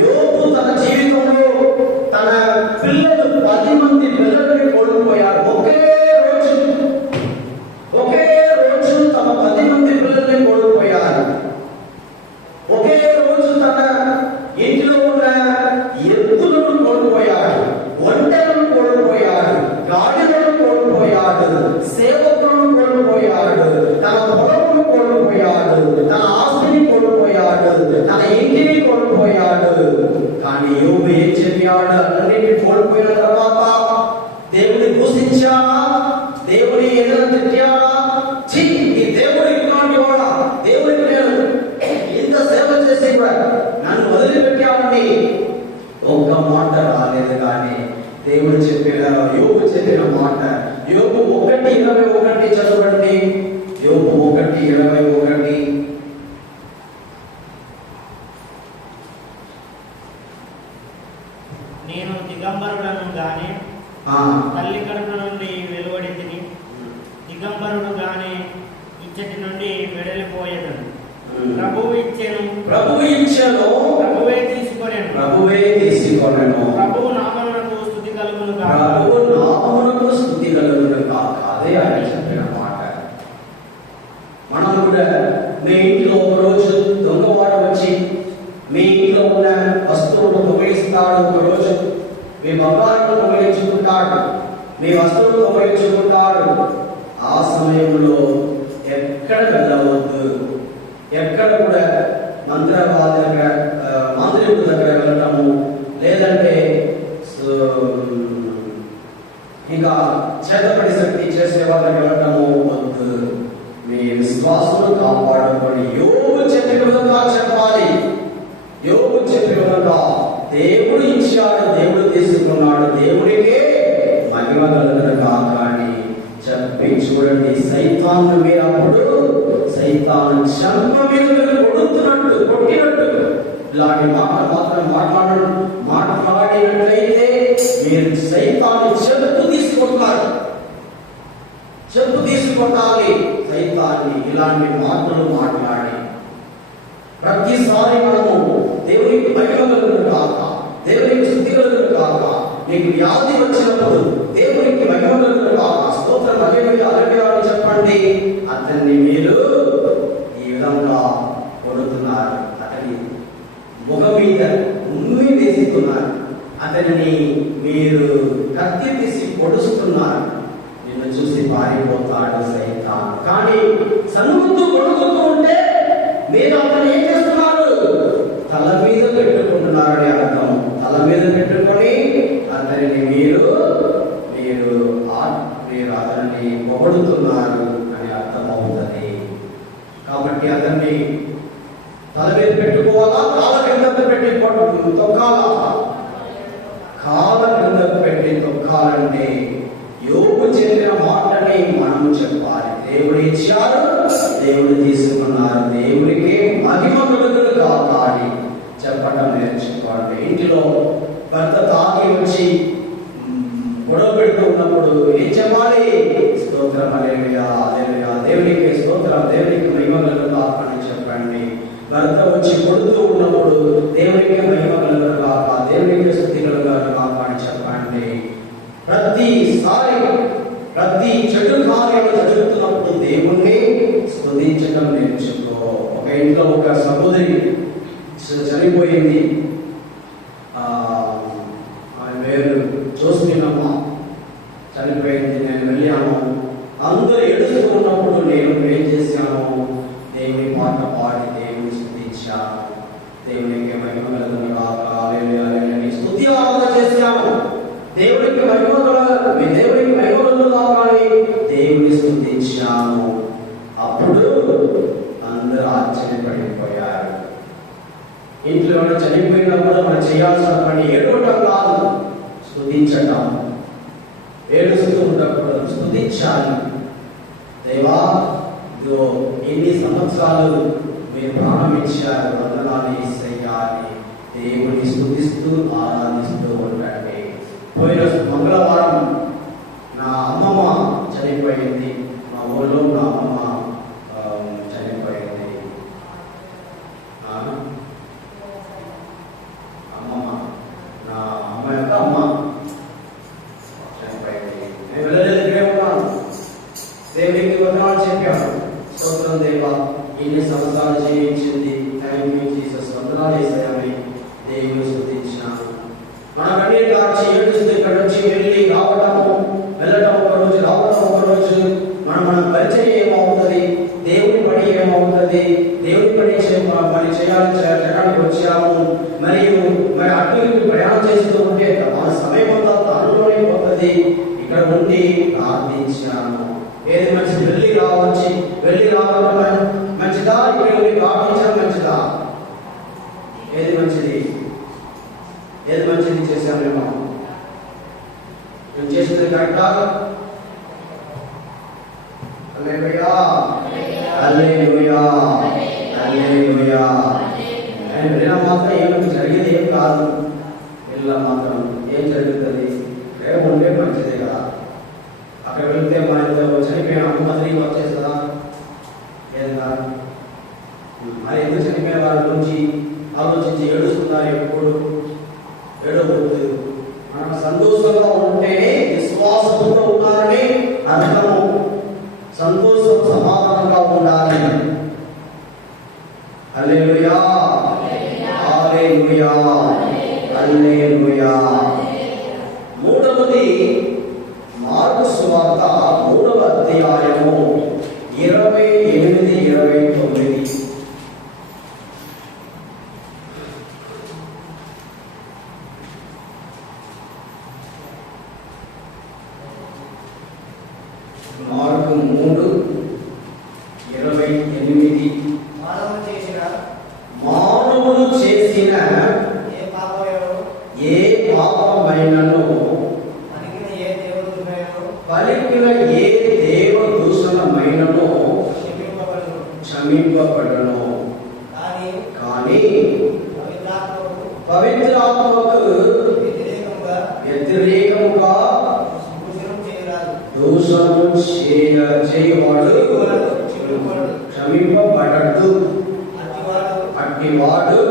యోబు తన జీవితంలో తన పిల్లలు 10 మంది పిల్లల్ని కోల్పోయారు. ఒకే రోజు తమ 10 మంది పిల్లల్ని కోల్పోయారు. ఒకే రోజు తన ఇంటిలో ఉన్న ఎద్దులను కోల్పోయాడు, ఒంటెలను కోల్పోయాడు, గాడిదలను కోల్పోయాడు, సేవకులను కోల్పోయాడు, తన పొలమును కోల్పోయాడు, తన ఆస్తిని కోల్పోయాడు, తన ఇంటిని కోల్పోయాడు. కానీ యోబు ఏం చెప్పాడు? అన్నిటిని కోల్పోయిన తర్వాత దేవుని దూషించాడా? దేవుని ఏదైనా తిట్టాడా? ఈ దేవుడు ఇట్లాంటి వాడా? దేవుడికి నేను ఇంత సేవ చేసి కూడా నన్ను వదిలిపెట్టామని ఒక్క మాట రాలేదు. కానీ దేవుడు యోబు చెప్పిన మాట, యోబు 1:21 చదవండి. యోబు 1:21. నేను దిగంబరుడను గాని తల్లి కడుపు నుండి వెలువడితిని, దిగంబరుడు గాని ఇచ్చటి నుండి వెడలిపోయేదను. ప్రభువు ఇచ్చెను, ప్రభువే తీసుకొనెను. ప్రభువు నామమునకు స్తుతి కలుగును గాక. అదే ఆయన చెప్పిన మాట. మనం కూడా మీ ఇంట్లో ఒకరోజు దొంగవాడు వచ్చి మీ ఇంట్లో ఉన్న వస్తువులను దొంగిలిస్తాడు. ఒకరోజు మీ బంగారును దొంగిలించుకుంటాడు, మీ వస్తువులను దొంగిలించుకుంటాడు. ఆ సమయంలో ఎక్కడ వెళ్ళవద్దు, ఎక్కడ కూడా మంత్రవాది దగ్గర, మాంత్రికుల దగ్గర వెళ్ళటము, లేదంటే ఇంకా చేతపడి శక్తి చేసే వాళ్ళకి వెళ్ళటము వద్దు. మీ విశ్వాసం కాపాడుకొని యోబు చెప్పిన విధంగా చెప్పాలి. యోబు చెప్పిన విధంగా దేవుడు ఇచ్చాడు, దేవుడు తీసుకున్నాడు, దేవుడికే మహిమ కలుగును కాక అని చెప్పి చూడండి. సైతాను మీరు అప్పుడు సైతాను చంప మీద కొట్టినట్టు ఇలాంటి మాటలు మాత్రం మాట్లాడినట్లయితే మీరు సైతాన్ని చెప్పు తీసుకుంటున్నారు. చెప్పు తీసుకుని కొట్టాలి సైతాన్ని ఇలాంటి మాటలు మాట్లాడి ప్రతిసారి మనము దేవునికి మహిమలను కాక, దేవునికి స్తుతిలను కాక, నీకు వ్యాధి వచ్చినప్పుడు దేవునికి మహిమలను కాక, స్తోత్రం హల్లెలూయా హల్లెలూయా అని చెప్పండి. అతన్ని మీరు ఈ విధంగా కొడుతున్నారు, అతని ముఖం మీద ఉమ్మి వేస్తున్నారు, అతనిని మీరు కత్తి తీసి పొడుస్తున్నారు. నిన్ను చూసి పారిపోతాడు సైతాన్. కానీ సన్ముఖం కొడుకుతూ ఉంటే మీరు అతను ఏం చేస్తున్నారు? తల మీద పెట్టుకుంటున్నారని అర్థం. తల మీద పెట్టుకొని అతనిని మీరు అతన్ని పొగడుతున్నారు అని అర్థం అవుతుంది. కాబట్టి అతన్ని తల మీద పెట్టుకోవాలా, కాళ్ళ కింద పెట్టి తొక్కాలా? కాళ్ళ కింద పెట్టి తొక్కాలంటే యోగు చెందిన మాటని మనం చెప్పాలి. దేవుడు ఇచ్చారు, దేవుడు తీసుకున్నారు, దేవుడికి మహిమ కలుగును గాక అని చెప్పడం నేర్చుకోండి. ఇంటిలో భర్త తాగి వచ్చి గొడవ పెడుతూ ఉన్నప్పుడు ఏం చెప్పాలి? స్తోత్రం హల్లెలూయా హల్లెలూయా, దేవునికి స్తోత్రం, దేవునికి మహిమ కలుగును గాక అని చెప్పండి. భర్త వచ్చి కొడుతూ ఉన్నప్పుడు దేవునికి మహిమ కలుగును గాక, దేవునికి స్తుతి కలుగును గాక అని చెప్పండి. ప్రతిసారి ప్రతి చెడు కార్యాలు జరుగుతున్నప్పుడు దేవుణ్ణి స్తుతించడం నేర్చుకో. ఒక ఇంట్లో ఒక సహోదరి చనిపోయింది. ఆమె పేరు జోస్మినమ్మ చనిపోయింది. నేను వెళ్ళాను. అందరూ ఏడుస్తూ ఉన్నప్పుడు నేను ఏం చేశాను? దేవుని పాట పాడి దేవుని స్తుతించాను. దేవునికి మహిమ కలుగును గాక హల్లెలూయా అని స్తుతి ఆరాధన చేశాను. దేవునికి మహిమ కలుగును, దేవునికి మహిమ కలుగును గాక అని దేవుని స్తుతించాను. అప్పుడు అందరూ ఆశ్చర్యపడిపోయారు. ఇంట్లో చనిపోయినప్పుడు మనం చేయాల్సిన పని ఏడవటం కాదు, స్తుతించటం. ఏడుస్తూ ఉన్నప్పుడు స్తుతించాలి. దేవా, ఇదిగో ఎన్ని సంవత్సరాలు మీరు ప్రాణం ఇచ్చారు, వందనాలు యేసయ్యా అని దేవుని స్తుతిస్తూ ఆరాధిస్తూ ఉండండి. పోయిన మంగళవారం నా అమ్మమ్మ చనిపోయింది. మా ఊళ్ళో నా అమ్మమ్మ చనిపోయింది. అమ్మమ్మ, నా అమ్మ యొక్క అమ్మ చనిపోయింది. నేను వెళ్ళలేదు, ఇక్కడే ఉన్నాను. దేవునికి వందనాలు చెప్పాను. స్తోత్రం దేవా, ఇన్ని సంవత్సరాలు జీవించింది, థ్యాంక్ యూ జీసస్, వందనాలు యేసయ్యా దేవుని స్తుతించాను. మన కన్నీరు కార్చి ఏడుస్తూ ఇక్కడ నుంచి వెళ్ళటం ఒక రోజు, రావటం ఒక రోజు, మన పరిచయం ఏమవుతుంది, దేవుని పని ఏమవుతుంది, దేవుని పని మరి చేయడానికి వచ్చాము. మరియు అటు ప్రయాణం చేస్తూ ఉంటే మన సమయం అంతా తనలోనే పోతుంది. ఇక్కడ ఉండి ప్రార్థించాను. ఏది మంచిది? వెళ్ళి రావడం మంచిదా, ఇక్కడ ఉండి ప్రార్థించడం మంచిదా? ఏది మంచిది చేశాం మేము చేసేది కరెక్టా? హల్లెలూయా హల్లెలూయా హల్లెలూయా. వెళ్ళినా మాత్రం ఏమి జరిగేది ఏం కాదు. వెళ్ళినా మాత్రం ఏం జరుగుతుంది? ఉండే మంచిదే కదా. అక్కడ వెళ్తే మన చనిపోయిన అమ్మ తిరిగి వచ్చేస్తుందా? లేదా? మరి ఎందుకు చనిపోయిన వారి గురించి ఆలోచించి ఏడుస్తున్నారు? ఎప్పుడు ఏడవద్దు. మనం సంతోషంగా ఉంటేనే విశ్వాసంతో ఉన్నారని అర్థము. సంతోషం, సమాధానంగా ఉండాలి. హల్లెలూయా హల్లెలూయా హల్లెలూయా. మూడవది మార్కు సువార్త 3వ అధ్యాయము 28, 29. మార్కు 3:28. మానవుడు చేసిన ఏ పాపమైనను పలికిన ఏ దేవ దూషణమైనను క్షమింపబడును. కానీ పవిత్రాత్మకు వ్యతిరేకముగా దూషణము చేయవలనని అట్టివాడు క్షమింపబడడు, అట్టివాడు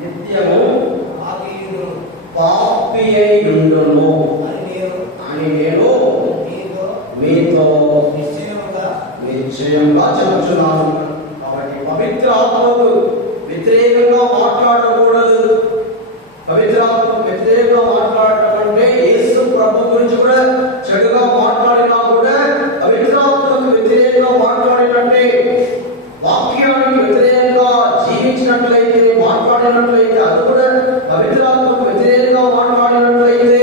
నిత్యము పాపి అయి ఉండును అని నేను మీతో నిశ్చయంగా చెబుతున్నాను. కాబట్టి పవిత్ర ఆత్మకు వ్యతిరేకంగా మాట్లాడకూడదు. పవిత్ర ఆత్మకు వ్యతిరేకంగా మాట్లాడటం అంటే యేసు ప్రభు గురించి కూడా చెడుగా మాట్లాడినా కూడా పవిత్ర ఆత్మకు వ్యతిరేకంగా మాట్లాడినట్టే, వాక్యానికి వ్యతిరేకంగా జీవించినట్లయితే మాట్లాడినట్లయితే అది కూడా పవిత్ర ఆత్మకు వ్యతిరేకంగా మాట్లాడినట్లయితే,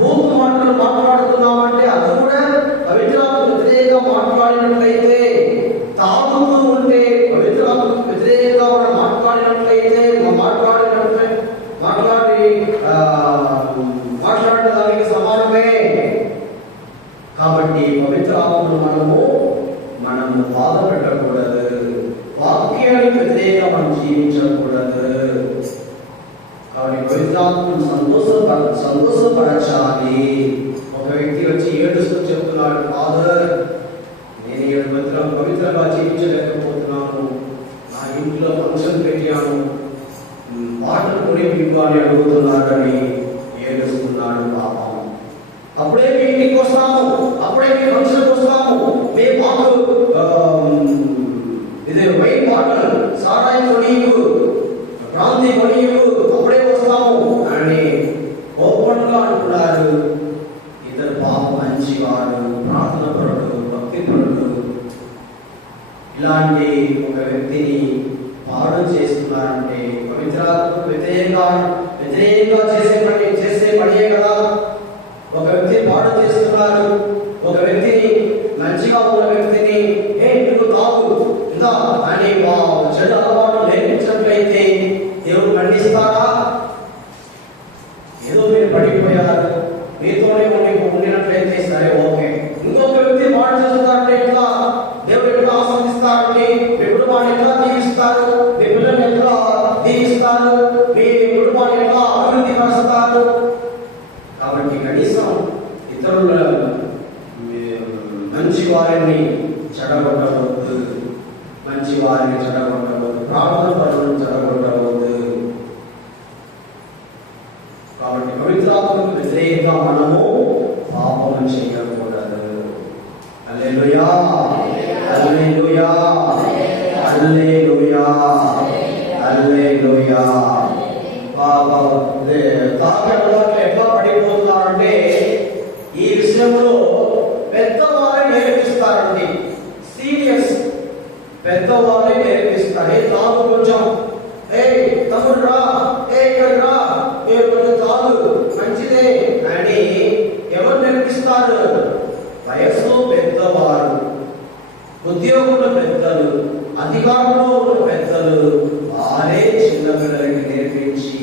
భూతు మాటలు మాట్లాడుతున్నామంటే అది కూడా పవిత్ర ఆత్మకు వ్యతిరేకంగా మాట్లాడినట్లయితే, తాగుతూ ఉంటే పవిత్ర ఆత్మకు వ్యతిరేకంగా కూడా మాట్లాడినట్లయితే మాట్లాడడానికి సమానమే. కాబట్టి పవిత్ర ఆత్మను మనము బాధ పెట్టకూడదు, వాక్యానికి వ్యతిరేకంగా మనం జీవించకూడదు. కాబట్టి పవిత్ర ఆత్మను సంతోషపరచాలి. ఒక వ్యక్తి వచ్చి ఏడుస్తూ చెప్తున్నాడు, ఫాదర్ నేను ఈ పవిత్రంగా జీవించలేకపోతున్నాను, నా ఇంట్లో ఫంక్షన్ పెట్టాను, వాటర్ కొని ఇవ్వాలి అడుగుతున్నాడని ఏడుస్తున్నాడు పాపం. అప్పుడే మీ ఇంటికి వస్తాము, అప్పుడే మీ ఫంక్షన్కి వస్తాము, మేము మాకు ఇది వైన్ బాటిల్ సారాయి కొనియు, ప్రాంతి కొనియు, అప్పుడే వస్తాము అని ఓపెన్గా అంటున్నారు. ఇద్దరు పాపం మంచివాడు, ప్రార్థన పరుడు, భక్తి పరుడు, ఇలాంటి ఒక వ్యక్తిని పాడు చేస్తున్నారంటే పవిత్రాత్మకు వ్యతిరేకంగా చేసే పనియే కదా. ఒక వ్యక్తిని పాడు చేస్తున్నారు, ఒక వ్యక్తిని మంచిగా ఉన్న వ్యక్తిని నువ్వు తాగు ఇంకా అని చెడు అలవాటు నేర్పించినట్లయితే దేవుడు ఖండిస్తారా? ఏదో మీరు పడిపోయారు, మీతోనే ఉండినట్లయితే సరే ఓకే. ఇంకొక వ్యక్తి పాడు చేస్తున్నారంటే ఎట్లా దేవుడు ఎట్లా ఆస్వాదిస్తారండి? మీ కుటుంబాన్ని ఎట్లా దీవిస్తారు? మీ పిల్లల్ని ఎట్లా దీవిస్తారు? మీ కుటుంబాన్ని ఎట్లా అభివృద్ధి పరుస్తారు? కాబట్టి కనీసం ఇతరుల మంచి వారిని చెడగొట్టవద్దు, మంచి వారిని చెడగొట్టవద్దు, ప్రార్థన పరులను చెడగొట్టవద్దు. కాబట్టి పవిత్రాత్మకు వ్యతిరేకంగా మనము పాపం చేయకూడదు. హల్లెలూయా, హల్లెలూయా, హల్లెలూయా, హల్లెలూయా. తాగే అలవాట్లు ఎట్లా పడిపోతున్నారంటే ఈ విషయంలో పెద్దవారే నేర్పిస్తారండి. సీనియర్స్ పెద్దవారే నేర్పిస్తారు. తాగు కొంచెం, తమ్ముడు రా, ఇక్కడ రా, మీరు కొంచెం తాగు మంచిదే అని ఎవరు నేర్పిస్తారు? వయస్సు పెద్దవారు, ఉద్యోగులు పెద్దలు, అధికారంలో ఉన్న పెద్దలు వారే చిన్న పిల్లలకి నేర్పించి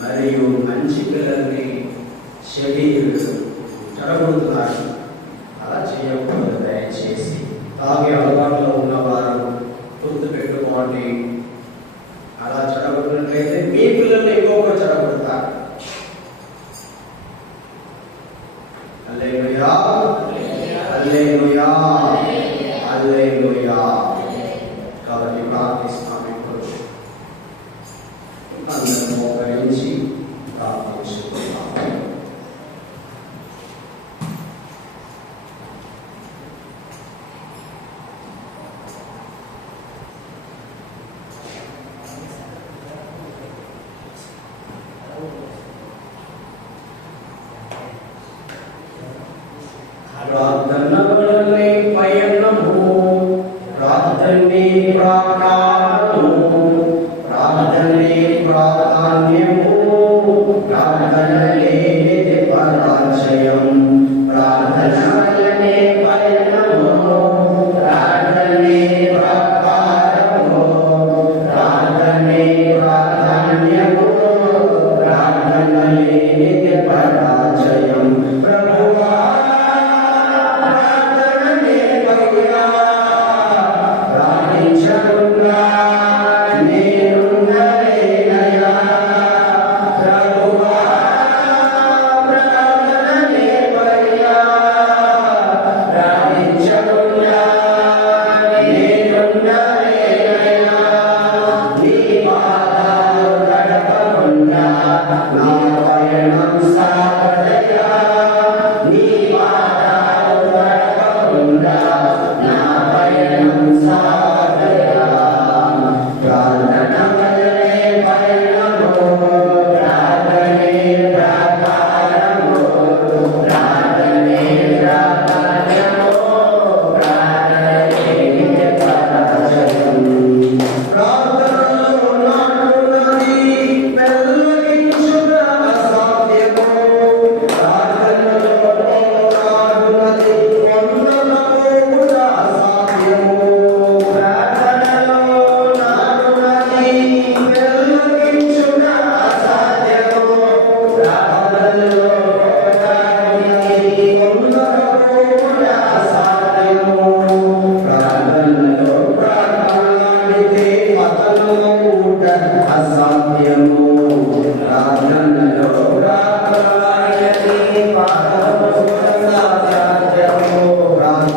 మరియు మంచి పిల్లల్ని చెడగొడుతున్నారు. అలా చేయకూడదు. దయచేసి తాగే అలవాటులో ఉన్నవారు గుర్తు పెట్టుకోండి. అలా చెడగొట్టినట్లయితే మీ పిల్లల్ని ఎక్కువగా చెడగొడతారు. హల్లెలూయా, హల్లెలూయా, హల్లెలూయా. కాబట్టి ప్రార్థిస్తాము. ఇప్పుడు అందరూ మోకరించి ప్రార్థించుకుంటాము. ప్రార్థనలే పయనము, ప్రార్థనే ప్రాకారము, ప్రార్థనే ప్రాధాన్యము.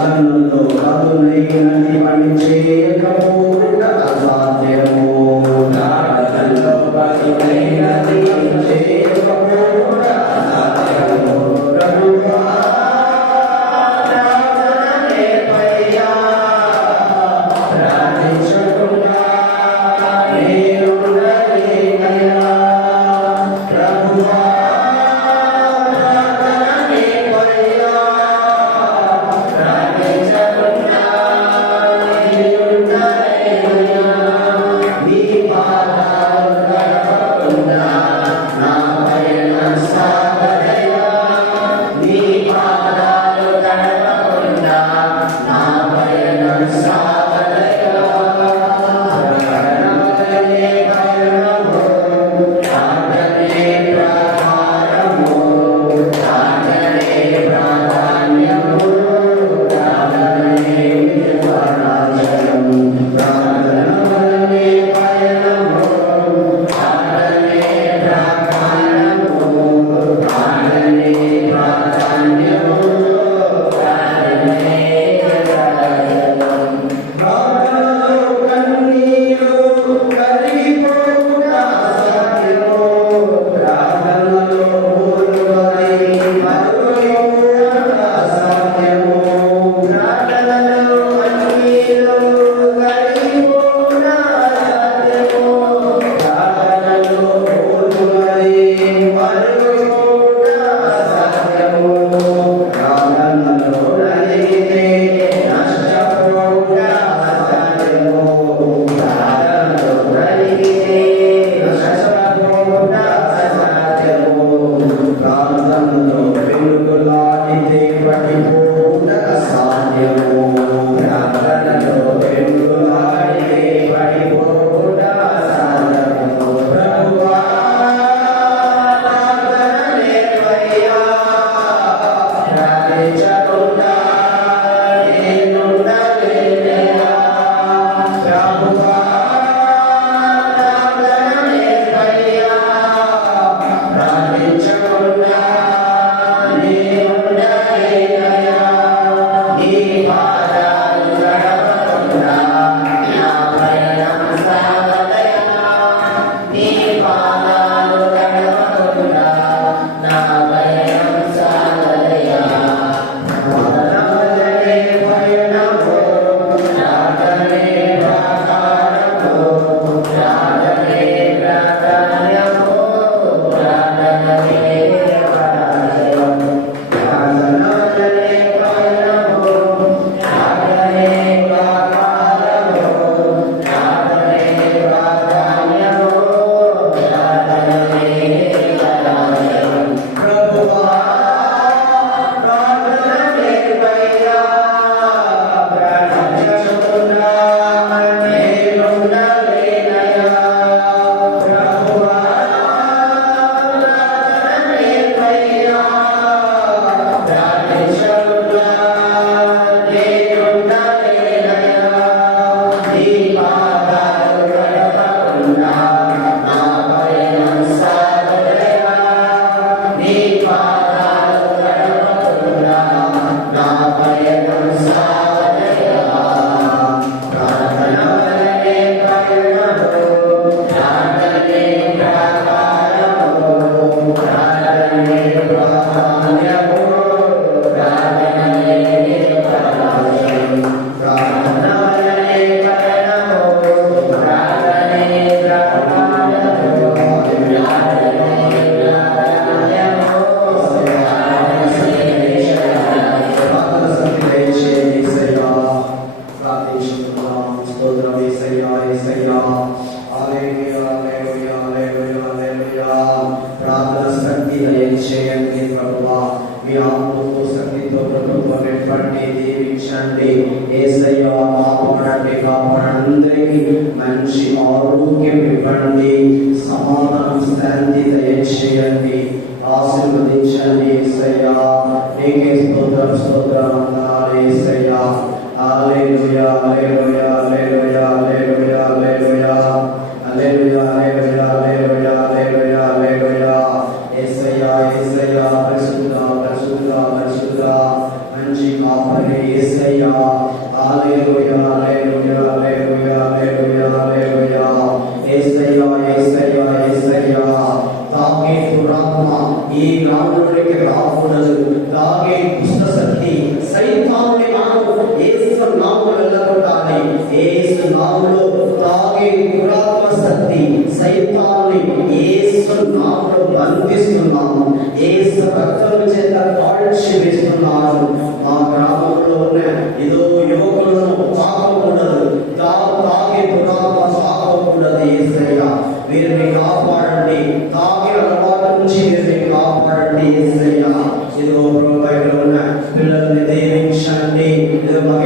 ప్రార్థనలో కదులైనది పని చేయకపోకుండా అసాధ్యము. ప్రార్థనలో కదులైనది పని చేయకపోకుండా అసాధ్యము. ప్రభువా ప్రార్థనలే పయ్యా, ప్రార్థించకుండా నేనుండలేనయ్యా. ప్రభువా మంచి ఆరోగ్యం ఇవ్వండి, సమాధానం శాంతి దయచేయండి, ఆశీర్వదించండి యేసయ్యా. నీకే స్తోత్రం స్తోత్రం వందనాలు యేసయ్యా. హల్లెలూయా హల్లెలూయా హల్లెలూయా హల్లెలూయా హల్లెలూయా హల్లెలూయా హల్లెలూయా హల్లెలూయా హల్లెలూయా హల్లెలూయా. యేసయ్యా యేసయ్యా పరిశుద్ధ పరిశుద్ధ పరిశుద్ధ మంచి కాపరి యేసయ్యా.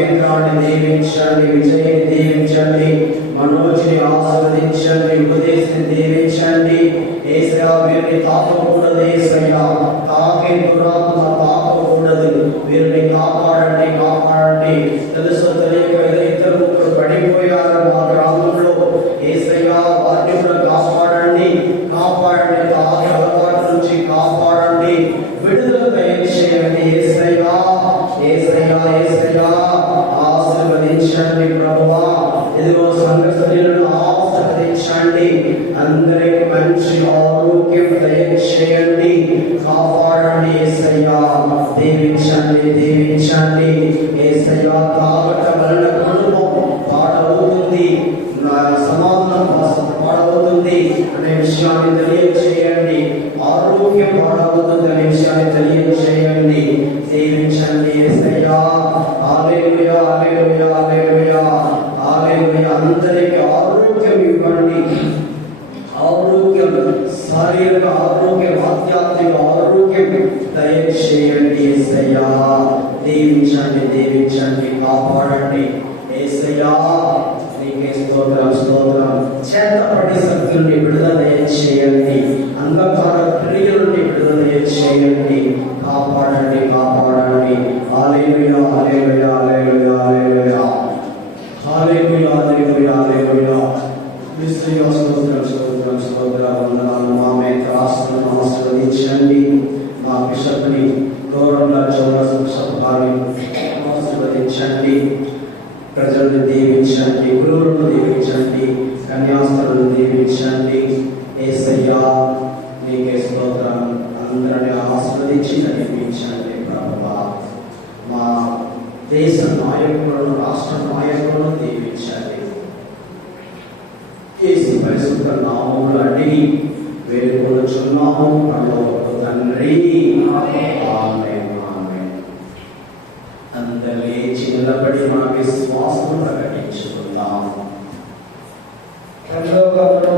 మహేంద్రాన్ని దీవించండి, విజయ్ని దీవించండి, మనోజ్ని ఆశీర్వదించండి, ఉపదేశం దీవించండి. యేసయ్యా వీరిని తాకకూడదు, యేసయ్యా తాకే దురాత్మ తాకకూడదు, వీరిని కాపాడండి, కాపాడండి. తెలుసు తెలియక ఇద్దరు ముగ్గురు పడిపోయారు మా గ్రామంలో, యేసయ్యా వారిని కూడా కాపాడండి, కాపాడండి. తాగే అలవాటు నుంచి కాపాడండి, విడుదల దయచేయండి యేసయ్యా, యేసయ్యా, యేసయ్యా ఆశీర్వదించండి ప్రభువా. ఇదిగో సంఘ సభ్యులను ఆశీర్వదించండి, అందరికి మంచి ఆరోగ్యం దయచేయండి, కాపాడండి యేసయ్యా. దీవించండి, దీవించండి యేసయ్యా. తాగటం వలన కుటుంబం పాడవుతుంది, సమాధానం పాడవుతుంది అనే విషయాన్ని తెలియజేయండి, ఆరోగ్యం పాడవుతుంది అనే విషయాన్ని తెలియజేయండి. దీవించండి యేసయ్యా. హల్లెలూయా, హల్లెలూయా, హల్లెలూయా, హల్లెలూయా. అందరికీ ఆరోగ్యం ఇవ్వండి, ఆరోగ్యం, శారీరక ఆరోగ్యం, ఆధ్యాత్మిక ఆరోగ్యం దయచేయండి యేసయ్యా. దీవించండి, దీవించండి, కాపాడండి యేసయ్యా. నీకే స్తోత్రం, స్తోత్రం. చేతపడి శక్తుల్ని విడుదల దయచేయండి, అంధకార క్రియల నుండి విడుదల దయచేయండి, కాపాడండి, కాపాడండి. హల్లెలూయా, హల్లెలూయా, హల్లెలూయా, హల్లెలూయా, హల్లెలూయా, హల్లెలూయా, హల్లెలూయా. యేసయ్యా స్తోత్రం, స్తోత్రం, స్తోత్రం, వందనాలు. మా మేత్రాస్తులను ఆశీర్వదించండి, మా బిషప్ని గౌరవంగా చౌరసభని ఆశీర్వదించండి, ప్రజలను దీవించండి, గురువులను దీవించండి, కన్యాస్తులను దీవించండి. యేసయ్యా నీకే స్తోత్రం. అందరిని ఆశీర్వదించి నడిపించండి ప్రభువా. మా దేశ నాయకులను, రాష్ట్ర నాయకులను దీవించండి. యేసు పరిశుద్ధ నామములు అడిగి వేడుకొనుచున్నాము పరలోకపు తండ్రి. ఆమేన్, ఆమేన్. అందరూ లేచి నిలబడి మన విశ్వాసం ప్రకటించుకుందాం. పరలోకమును